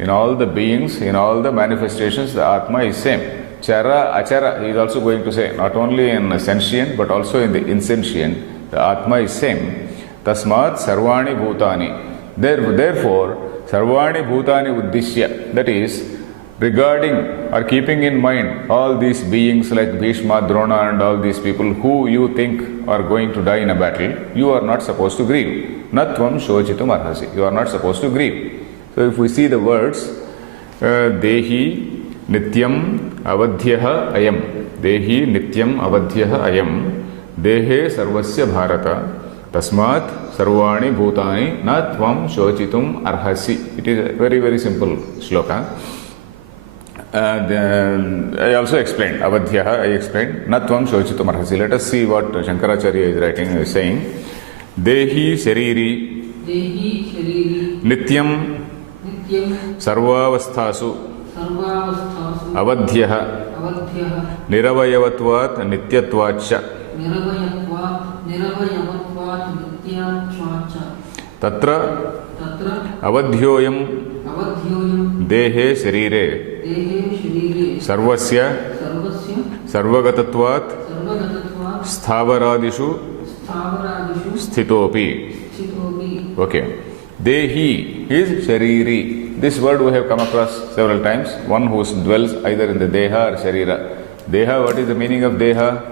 In all the beings, in all the manifestations, the Atma is same. Chara, Achara, he is also going to say, not only in sentient, but also in the insentient, the Atma is same. Tasmat Sarvani Bhutani. Therefore, Sarvani Bhutani Uddishya, that is, regarding or keeping in mind all these beings like Bhishma, Drona and all these people who you think are going to die in a battle, you are not supposed to grieve. Natvam shochitum arhasi. You are not supposed to grieve. So if we see the words, Dehi Nityam Avadhyaha Ayam. Dehi Nityam Avadhyaha Ayam. Dehe Sarvasya Bharata. Tasmat Sarvani Bhutani Natvam Shochitum Arhasi. It is a very, very simple shloka. I also explained, Avadhyaha, I explained, Natvam Shochitum Arhasi. Let us see what Shankaracharya is writing, is saying. Dehi Shariri Nityam Sarvavasthasu Avadhyaha Niravayavatvat Nityatvacha Tatra Avadhyoyam Dehe Sharire Sarvasya Sarvagatatvat Sthavarādishu Sthitopi. Okay. Dehi is Shariri. This word we have come across several times. One who dwells either in the Deha or Sharira. Deha, what is the meaning of Deha?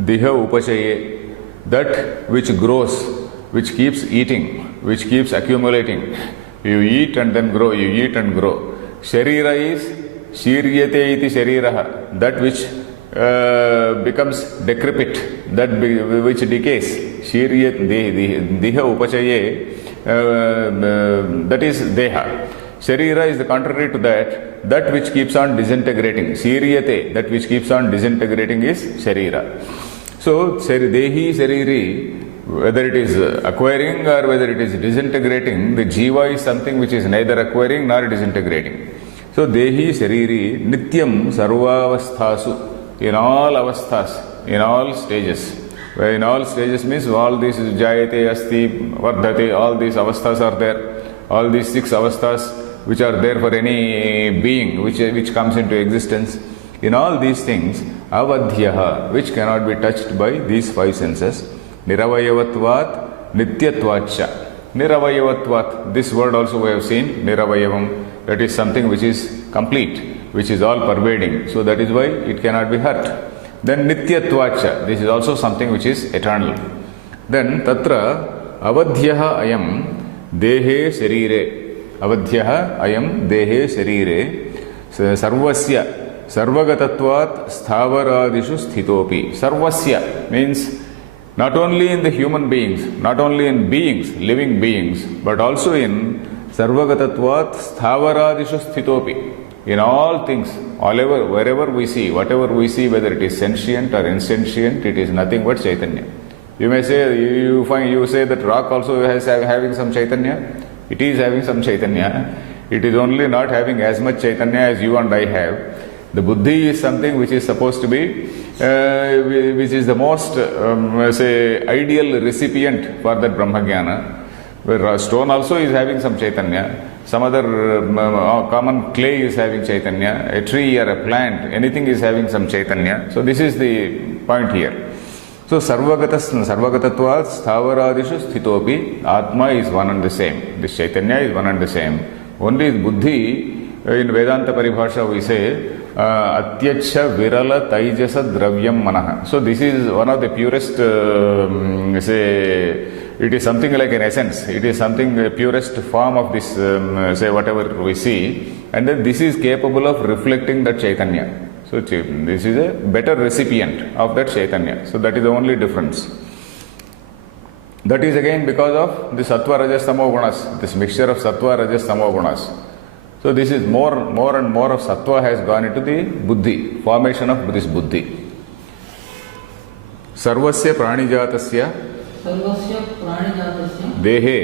Diha Upachaye. That which grows, which keeps eating, which keeps accumulating. You eat and then grow, you eat and grow. Sharira is Shiryate iti Shariraha. That which becomes decrepit, that which decays. Shiryat Diha Upachaye. That is Deha. Sharira is the contrary to that, that which keeps on disintegrating. Shiryate, that which keeps on disintegrating is Sharira. So, Dehi Shariri, whether it is acquiring or whether it is disintegrating, the Jiva is something which is neither acquiring nor disintegrating. So, Dehi Shariri Nityam Sarvavasthasu, in all avasthas, in all stages. In all stages means all these Jayate, Asti, Vardhate, all these avasthas are there. All these 6 avasthas which are there for any being which comes into existence. In all these things, Avadhyaha, which cannot be touched by these 5 senses. Niravayavatvat Nityatvacha. Niravayavatvat, this word also we have seen, Niravayavam, that is something which is complete, which is all pervading. So that is why it cannot be hurt. Then Nityatvacha, this is also something which is eternal. Then Tatra Avadhyaha Ayam Dehe Sharire. Avadhyaha Ayam Dehe Sharire Sarvasya Sarvagatatvat Sthavarādishu Sthitopi. Sarvasya means not only in the human beings, not only in beings, living beings, but also in Sarvagatatvat Sthavarādishu Sthitopi. In all things, wherever we see, whatever we see, whether it is sentient or insentient, it is nothing but Chaitanya. You may say, you say that rock also is having some Chaitanya. It is having some Chaitanya. It is only not having as much Chaitanya as you and I have. The Buddhi is something which is supposed to be, which is the most, ideal recipient for that Brahmagyana. Where a stone also is having some Chaitanya. Some other common clay is having Chaitanya. A tree or a plant, anything is having some Chaitanya. So this is the point here. So Sarvagatatvat Sthavarādishu Sthitopi. Atma is one and the same. This Chaitanya is one and the same. Only Buddhi, in Vedanta Paribhasha we say, Atyacha Virala Taijasa Dravyam Manaha. So this is one of the purest, it is something like an essence. It is something, the purest form of this, whatever we see. And then this is capable of reflecting that Chaitanya. So this is a better recipient of that Chaitanya. So that is the only difference. That is again because of the sattva, rajas, tamo gunas, this mixture of sattva, rajas, tamo gunas. So this is more and more of sattva has gone into the buddhi, formation of this buddhi. Sarvasya pranijatasya सर्वस्य प्राणिजातस्य देहे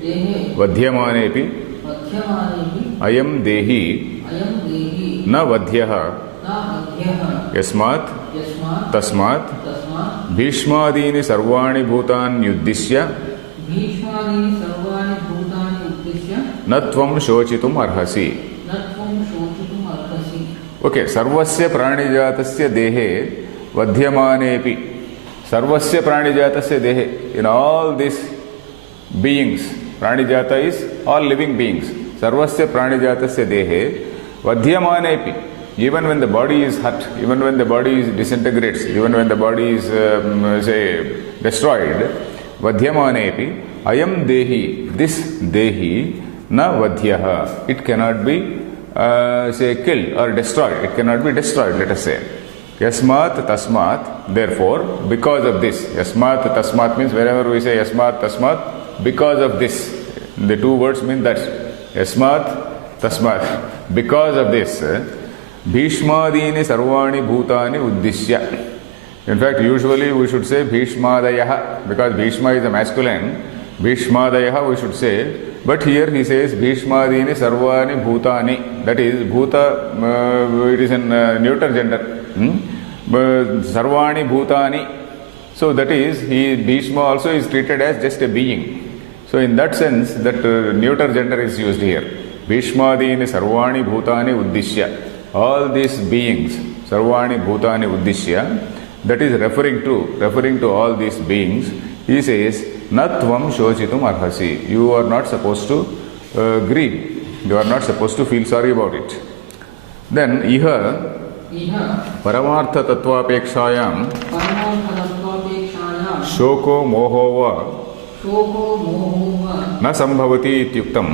देहे वध्यमानेपि मध्यमानेऽपि अयं देहि अयं देहि न वध्यः न अध्यः यस्मात् यस्मात् तस्मात् तस्मात् भीष्मादीनि सर्वाणि भूतानि उद्दिश्य भीष्मादीनि सर्वाणि भूतानि उद्दिश्य न त्वं शोचितुम् अर्हसि. न त्वं शोचितुम् अर्हसि. ओके, सर्वस्य प्राणिजातस्य देहे वध्यमानेऽपि. सर्वस्य प्राणिजातस्य देहे, in all these beings, pranijata is all living beings. Sarvasya pranijatasya dehe vadhyamanepi. Even when the body is hurt, even when the body is disintegrates, even when the body is say destroyed, vadhyamanepi ayam dehi, this dehi na vadhyaha. It cannot be say killed or destroyed. It cannot be destroyed, let us say. Yasmat tasmat, therefore, because of this. Yasmat tasmat means wherever we say yasmat tasmat, because of this. The two words mean that. Yasmat tasmat, because of this. Bhishmadini sarvani bhutani uddishya. In fact, usually we should say Bhishmadayaha, because Bhishma is a masculine. Bhishmadayaha we should say. But here he says Bhishmadini sarvani bhutani. That is, bhuta, it is in neuter gender. Sarvani bhutani. So that is, Bhishma also is treated as just a being. So in that sense, that neuter gender is used here. Bhishmadini sarvani bhutani uddishya. All these beings, sarvani bhutani uddishya, that is referring to all these beings. He says, Natvam shochitum arhasi. You are not supposed to grieve. You are not supposed to feel sorry about it. Then, iha paramartha tattvapekshayam shoko moho va na sambhavati ityuktam.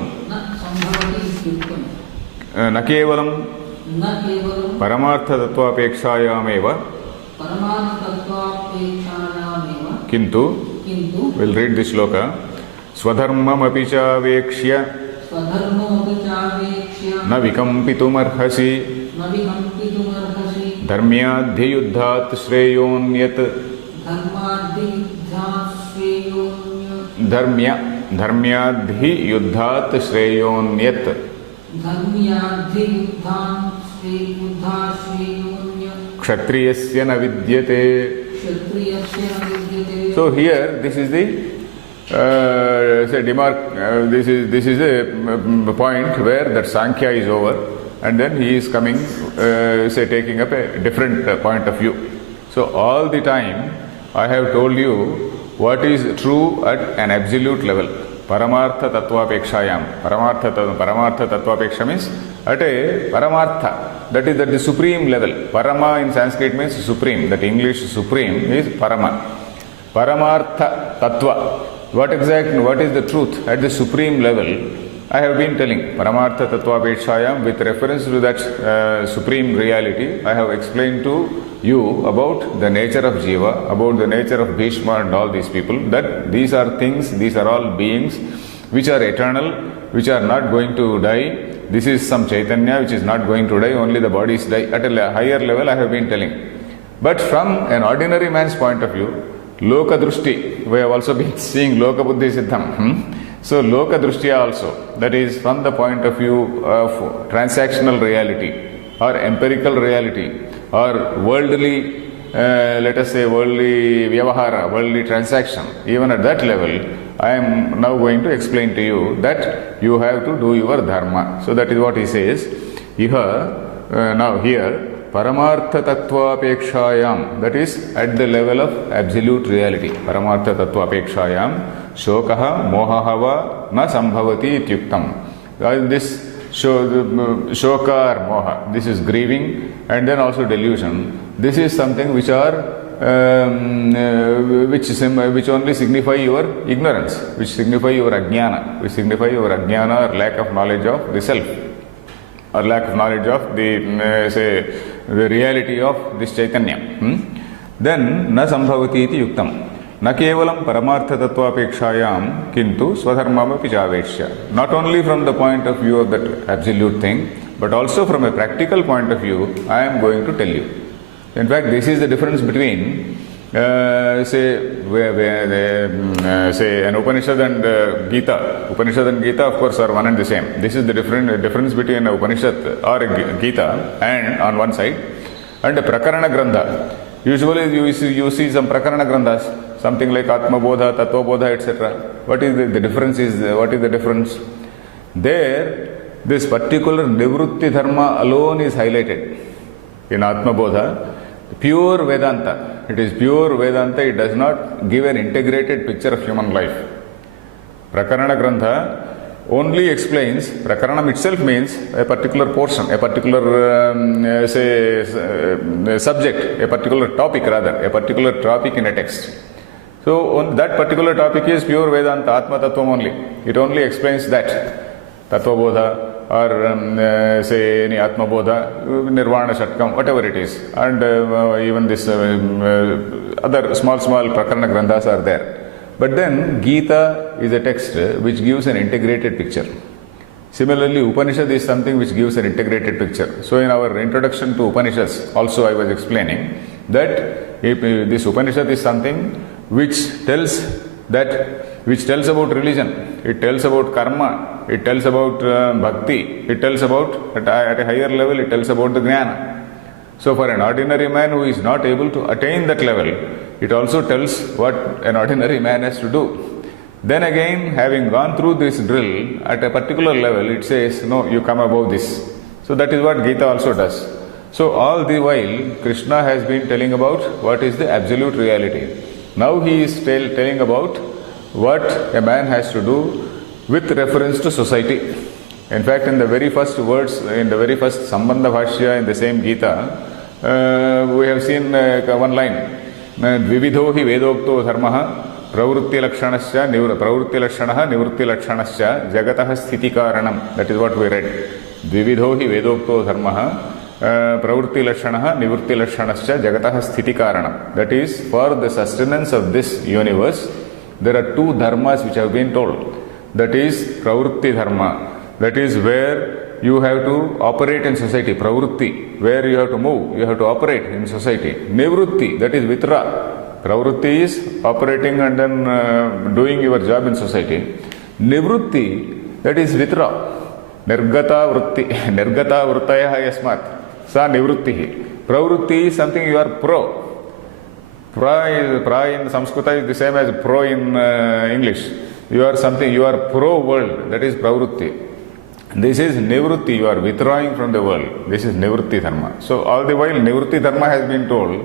Na kevalam paramartha tattvapekshayam eva kintu, we'll read this shloka. Swadharmam apicha vekshya na vikampitum arhasi dharmyadhyuddhat shreyonyat dharmyadhyuddhat shreyonyat kshatriyasya na vidyate. So here this is the this is a point where that Sankhya is over, and then he is coming taking up a different point of view. So all the time I have told you what is true at an absolute level. Paramartha tattvapekshayam. Paramartha tatvapeksha means at a paramartha, that is at the supreme level. Parama in Sanskrit means supreme. That English supreme is parama. Paramartha tattva. What is the truth at the supreme level? I have been telling Paramartha Tattvapekshayam with reference to that supreme reality. I have explained to you about the nature of Jiva, about the nature of Bhishma and all these people, that these are things, these are all beings which are eternal, which are not going to die. This is some Chaitanya which is not going to die, only the bodies die. At a higher level I have been telling. But from an ordinary man's point of view, Loka Drushti, we have also been seeing Loka Buddhi Siddham. So Loka Drushtya also, that is from the point of view of transactional reality or empirical reality or worldly, let us say worldly vyavahara, worldly transaction, even at that level, I am now going to explain to you that you have to do your dharma. So that is what he says. Now here, Paramartha Tattvapekshayam, that is at the level of absolute reality. Paramartha Tattvapekshayam, Shokaha Mohahava na Sambhavati ityuktam. This shoka or moha, this is grieving and then also delusion. This is something which are which only signify your ignorance, which signify your ajnana, or lack of knowledge of the self, or lack of knowledge of the reality of this Chaitanya. Then na sambhavati iti yuktam. न केवलं परमार्थतत्वापेक्षायां किन्तु स्वधर्ममपि चावेक्ष्य. Not only from the point of view of that absolute thing, but also from a practical point of view, I am going to tell you. In fact, this is the difference between say an Upanishad and Gita. Upanishad and Gita, of course, are one and the same. This is the difference between a Upanishad or a Gita and on one side and a Prakarana Grantha. Usually you see some Prakarana Granthas, something like Atma Bodha, Tattva Bodha, etc. What is the difference? What is the difference? There, this particular Nivrutti Dharma alone is highlighted. In Atma Bodha, pure Vedanta. It is pure Vedanta. It does not give an integrated picture of human life. Prakarana Grantha only explains, Prakaranam itself means a particular portion, a particular subject, a particular topic rather, a particular topic in a text. So on that particular topic is pure Vedanta, Atma Tattvam only. It only explains that. Tattva Bodha, or say any Atma Bodha, Nirvana Shatkam, whatever it is. And even this other small Prakarana Granthas are there. But then Gita is a text which gives an integrated picture. Similarly, Upanishad is something which gives an integrated picture. So in our introduction to Upanishads, also I was explaining that this Upanishad is something which tells about religion, it tells about karma, it tells about bhakti, it tells about, at a higher level, it tells about the jnana. So for an ordinary man who is not able to attain that level, it also tells what an ordinary man has to do. Then again, having gone through this drill, at a particular level, it says, no, you come above this. So that is what Gita also does. So all the while, Krishna has been telling about what is the absolute reality. Now he is telling about what a man has to do with reference to society. In fact, in the very first words, in the very first Sambandha Bhashya in the same Gita, we have seen one line. Dvividho hi vedokto dharmaha pravrutti lakshanasya nivrutti lakshanasya jagatah sthiti karanam. That is what we read. Dvividho hi vedokto dharmaha pravrutti lakshanaha nivrutti lakshanasya jagatah sthiti karanam. That is, for the sustenance of this universe, there are two dharmas which have been told. That is pravrutti dharma. That is where you have to operate in society. Pravrutti, where you have to move, you have to operate in society. Nivrutti, that is vitra. Pravrutti is operating and then doing your job in society. Nivrutti, that is vitra. Nirgata vritti, nirgata vrittaya yasmat. Sa nivrutti. Pravrutti is something you are pro. Pra in Sanskrit is the same as pro in English. You are pro world, that is pravrutti. This is nivrutti, you are withdrawing from the world. This is nivrutti dharma. So all the while nivrutti dharma has been told,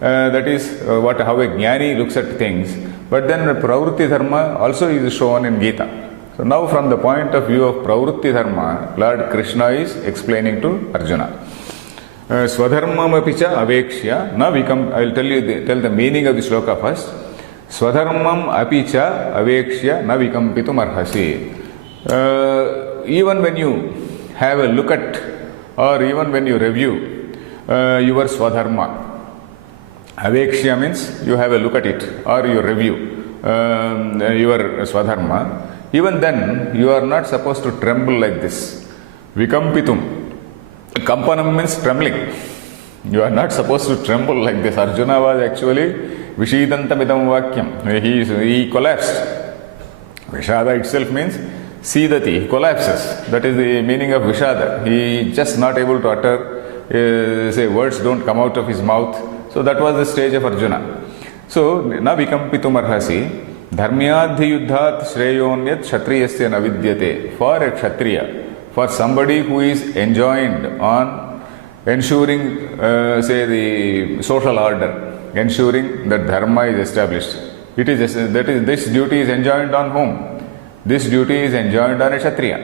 that is how a jnani looks at things. But then pravrutti dharma also is shown in Gita. So now from the point of view of pravrutti dharma, Lord Krishna is explaining to Arjuna. Swadharmam apicha avekshya na vikam. I will tell the meaning of the shloka first. Swadharmam apicha avekshya na vikampitum arhasi. Even when you have a look at, or even when you review your swadharma, avekshya means you have a look at it or you review your swadharma, even then you are not supposed to tremble like this. Vikampitum. Kampanam means trembling. You are not supposed to tremble like this. Arjuna was actually vishidantamidam vakyam. He collapsed. Vishada itself means Sidati, he collapses. That is the meaning of Vishada. He just not able to utter, say words don't come out of his mouth. So that was the stage of Arjuna. So, na vikampitum arhasi, dharmyadhi yuddhat shreyonyat kshatriyasya na vidyate. For a kshatriya, for somebody who is enjoined on ensuring, say the social order, ensuring that dharma is established. This duty is enjoined on whom? This duty is enjoined on a Kshatriya.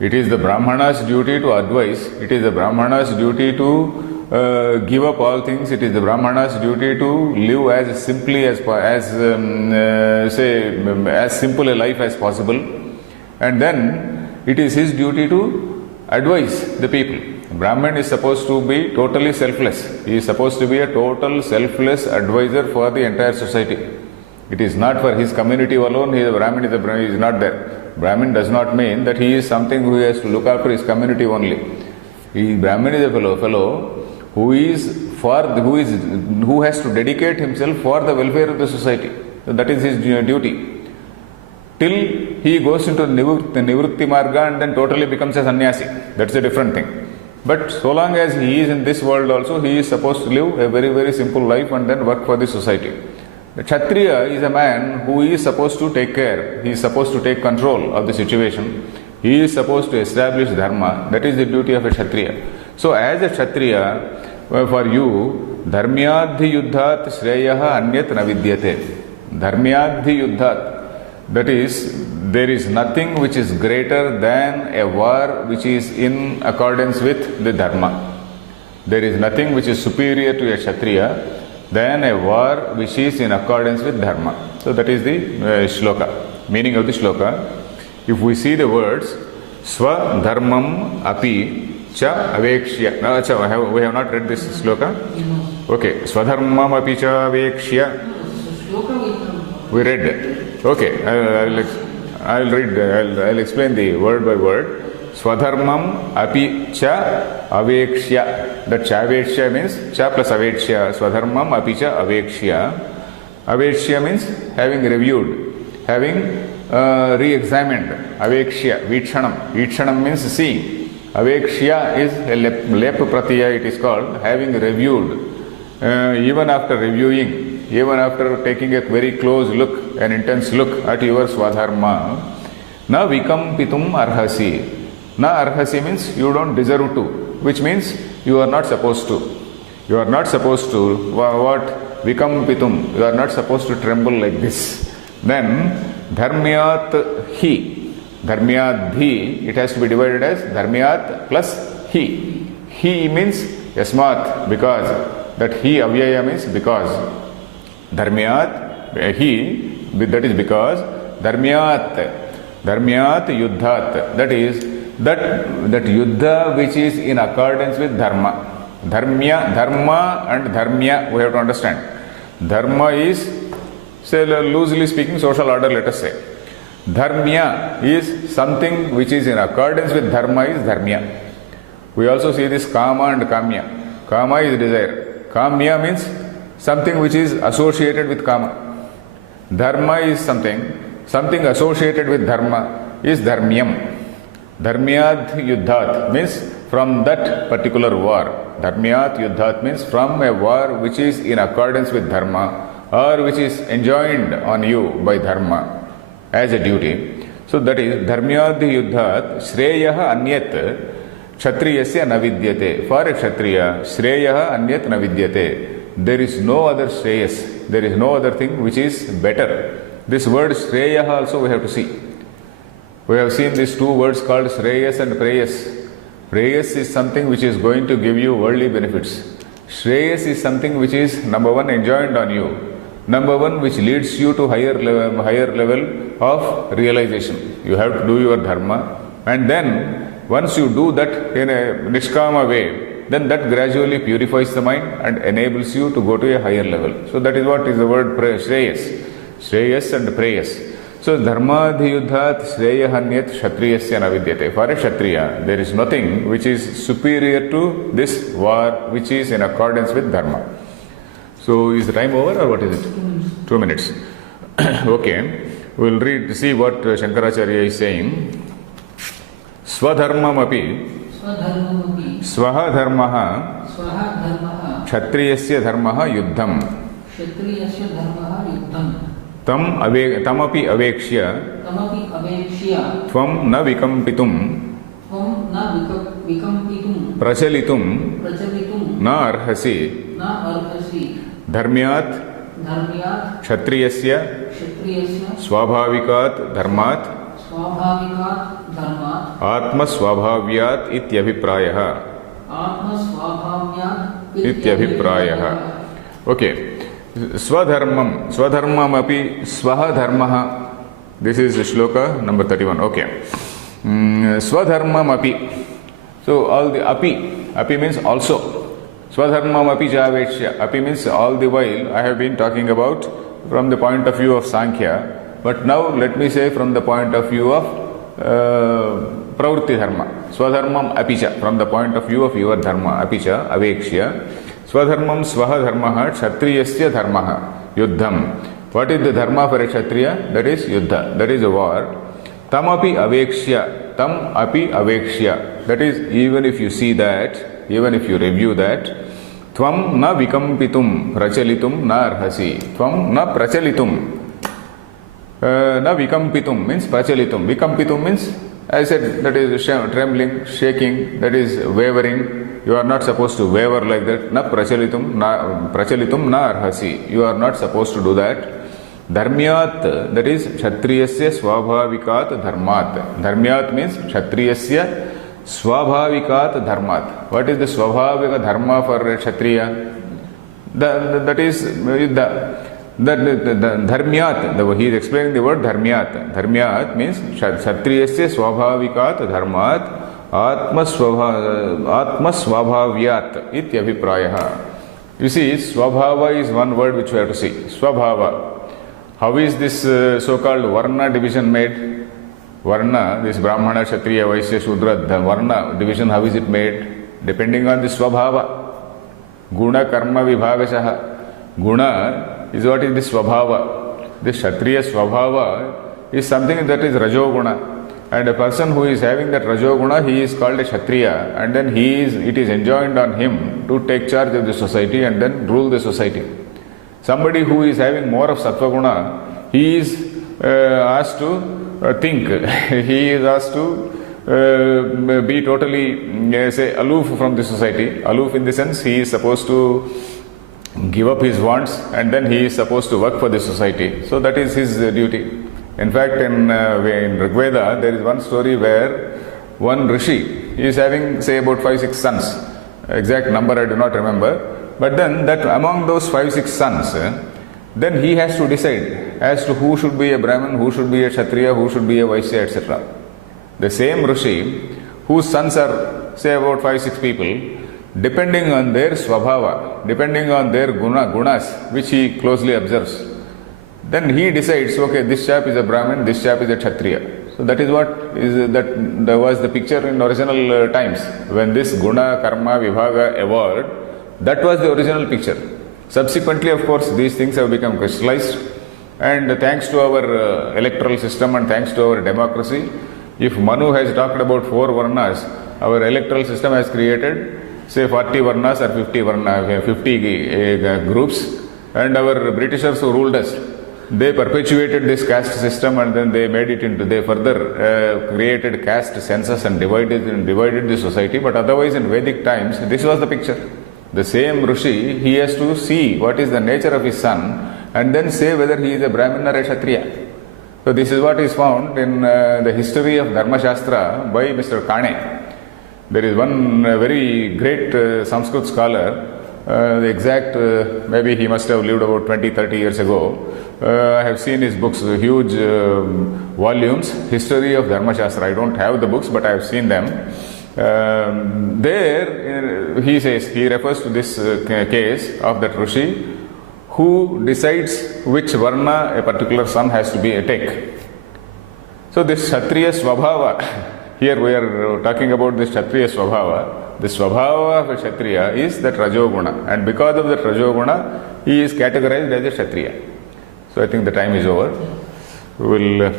It is the Brahmana's duty to advise. It is the Brahmana's duty to give up all things. It is the Brahmana's duty to live as simply as simple a life as possible. And then it is his duty to advise the people. Brahmin is supposed to be totally selfless. He is supposed to be a total selfless advisor for the entire society. It is not for his community alone. He is a Brahmin, he is not there. Brahmin does not mean that he is something who has to look after his community only. Brahmin is a fellow who has to dedicate himself for the welfare of the society. So that is his duty. Till he goes into the Nivrutti Marga and then totally becomes a sannyasi. That's a different thing. But so long as he is in this world also, he is supposed to live a very, very simple life and then work for the society. The Kshatriya is a man who is supposed to take care, he is supposed to take control of the situation, he is supposed to establish dharma. That is the duty of a Kshatriya. So as a Kshatriya, for you, dharmyadhi yuddhat shreyaha anyat na vidyate. Dharmyadhi yuddhat. That is, there is nothing which is greater than a war which is in accordance with the dharma. There is nothing which is superior to a Kshatriya than a war which is in accordance with dharma. So that is the shloka, meaning of the shloka. If we see the words, swa dharmam api cha avekshya. No, we have not read this shloka. Okay, swadharmam api cha avekshya. We read it. Okay, I'll read. I'll explain the word by word. Swadharmam api cha avekshya. That cha avekshya means cha plus avekshya. Swadharmam api cha avekshya. Avekshya means having reviewed, having re-examined. Avekshya, vikshanam. Vikshanam means seeing. Avekshya is a lep pratiya, it is called, having reviewed. Even after reviewing, even after taking a very close look, an intense look at your swadharma, na vikampitum arhasi. Na arhasi means you don't deserve to, which means you are not supposed to. You are not supposed to, what? Vikampitum. You are not supposed to tremble like this. Then, dharmyat hi. Dharmyat dhi, it has to be divided as dharmyat plus hi. Hi means yasmat, because. That hi avyaya means because. Dharmyat hi, that is because. Dharmyat yuddhat, that is that yuddha which is in accordance with dharma. Dharma and dharmya, we have to understand. Dharma is, say loosely speaking, social order, let us say. Dharmya is something which is in accordance with dharma is dharmya. We also see this kama and kamya. Kama is desire. Kamya means something which is associated with kama. Dharma is something associated with dharma is dharmyam. Dharmyat yuddhat means from that particular war. Dharmyat yuddhat means from a war which is in accordance with dharma or which is enjoined on you by dharma as a duty. So that is dharmyat yuddhat shreyaha anyat kshatriyasya na vidyate. For a kshatriya, shreyaha anyat na vidyate. There is no other shreyas. There is no other thing which is better. This word shreyaha also we have to see. We have seen these two words called shreyas and preyas. Preyas is something which is going to give you worldly benefits. Shreyas is something which is number one enjoined on you. Number one which leads you to higher level of realization. You have to do your dharma, and then once you do that in a nishkama way, then that gradually purifies the mind and enables you to go to a higher level. So that is what is the word shreyas. Shreyas and preyas. So dharmadhiyuddhat shreyahanyat kshatriyasya na vidyate. For a kshatriya, there is nothing which is superior to this war which is in accordance with dharma. So is the time over or what is it? 2 minutes. Okay. We will see what Shankaracharya is saying. Swadharmam api swaha dharmaha kshatriyasya dharmaha yuddham tam api avekshya tvam na vikampitum prachalitum na arhasi dharmyat kshatriyasya swabhavikat dharmat atma swabhavyat ityabhiprayah. Okay. Swadharmam api swaha dharmaha. This is shloka number 31. Okay. Swadharmam api. So all the api, Api means also. Swadharmam api javekshya. Api means all the while. I have been talking about from the point of view of Sankhya, but now let me say from the point of view of pravritti dharma. Swadharmam apicha, from the point of view of your dharma. Apicha, avekshya. Swadharmam swaha dharmaha, kshatriyasya dharmaha, yuddham. What is the dharma for a kshatriya? That is yuddha, that is a war. Tam api avekshya, tam api avekshya. That is, even if you see that, even if you review that, tvam na vikampitum prachalitum na arhasi. Tvam na prachalitum. Na vikampitum means prachalitum. Vikampitum means, I said, that is trembling, shaking, that is wavering. You are not supposed to waver like that. Na prachalitum na arhasi. You are not supposed to do that. Dharmyat, that is kshatriyasya swabhavikat dharmat. Dharmyat means kshatriyasya swabhavikat dharmat. What is the swabhavika dharma for a kshatriya? That is the dharmyat. He is explaining the word dharmyat. Dharmyat means kshatriyasya swabhavikat dharmat atma swabhavyat ityabhiprayah. You see, swabhava is one word which we have to see. Swabhava. How is this so-called Varna division made? Varna, this Brahmana, Kshatriya, Vaishya, Shudra, the Varna division, how is it made? Depending on the Swabhava. Guna, Karma, Vibhagasaha. Guna is what is the Swabhava. The Kshatriya Swabhava is something that is Rajoguna. And a person who is having that Rajoguna, he is called a Kshatriya. And then it is enjoined on him to take charge of the society and then rule the society. Somebody who is having more of Sattva-guna, he is asked to think. He is asked to be totally, say, aloof from the society. Aloof in the sense he is supposed to give up his wants and then he is supposed to work for the society. So that is his duty. In fact, in Rigveda, there is one story where one rishi is having, say, about 5-6 sons. Exact number I do not remember. But then that among those 5-6 sons, then he has to decide as to who should be a Brahmin, who should be a Kshatriya, who should be a Vaishya, etc. The same Rishi, whose sons are, say, about 5-6 people, depending on their Swabhava, depending on their gunas, which he closely observes, then he decides, okay, this chap is a Brahmin, this chap is a Kshatriya. So that is what is that there was the picture in original times. When this Guna, Karma, Vibhaga evolved, that was the original picture. Subsequently, of course, these things have become crystallized, and thanks to our electoral system and thanks to our democracy, if Manu has talked about 4 Varnas, our electoral system has created, say, 40 Varnas or 50 groups, and our Britishers who ruled us, they perpetuated this caste system and then they made it into, they further created caste census and divided the society. But otherwise, in Vedic times, this was the picture. The same Rishi, he has to see what is the nature of his son and then say whether he is a Brahmin or a Kshatriya. So this is what is found in the history of Dharma Shastra by Mr. Kane. There is one very great Sanskrit scholar, the exact, maybe he must have lived about 20-30 years ago. I have seen his books, huge volumes, History of Dharma Shastra. I don't have the books, but I have seen them. There he says, he refers to this case of that Rishi who decides which Varna a particular son has to be a take. So this Kshatriya Swabhava, here we are talking about this Kshatriya Swabhava. The Swabhava of a Kshatriya is that Rajoguna, and because of that Rajoguna, he is categorized as a Kshatriya. So I think the time is over. We'll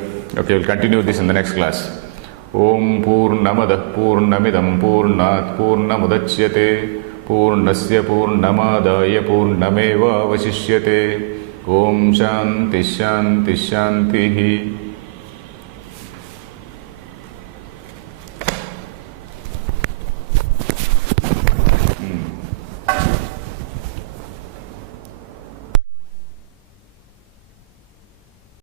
continue this in the next class. Om Purnamadah Purnamidam Purnat Purnamudachyate Purnasya Purnamadaya Purnameva Vasishyate Om Shanti Shanti Shantihi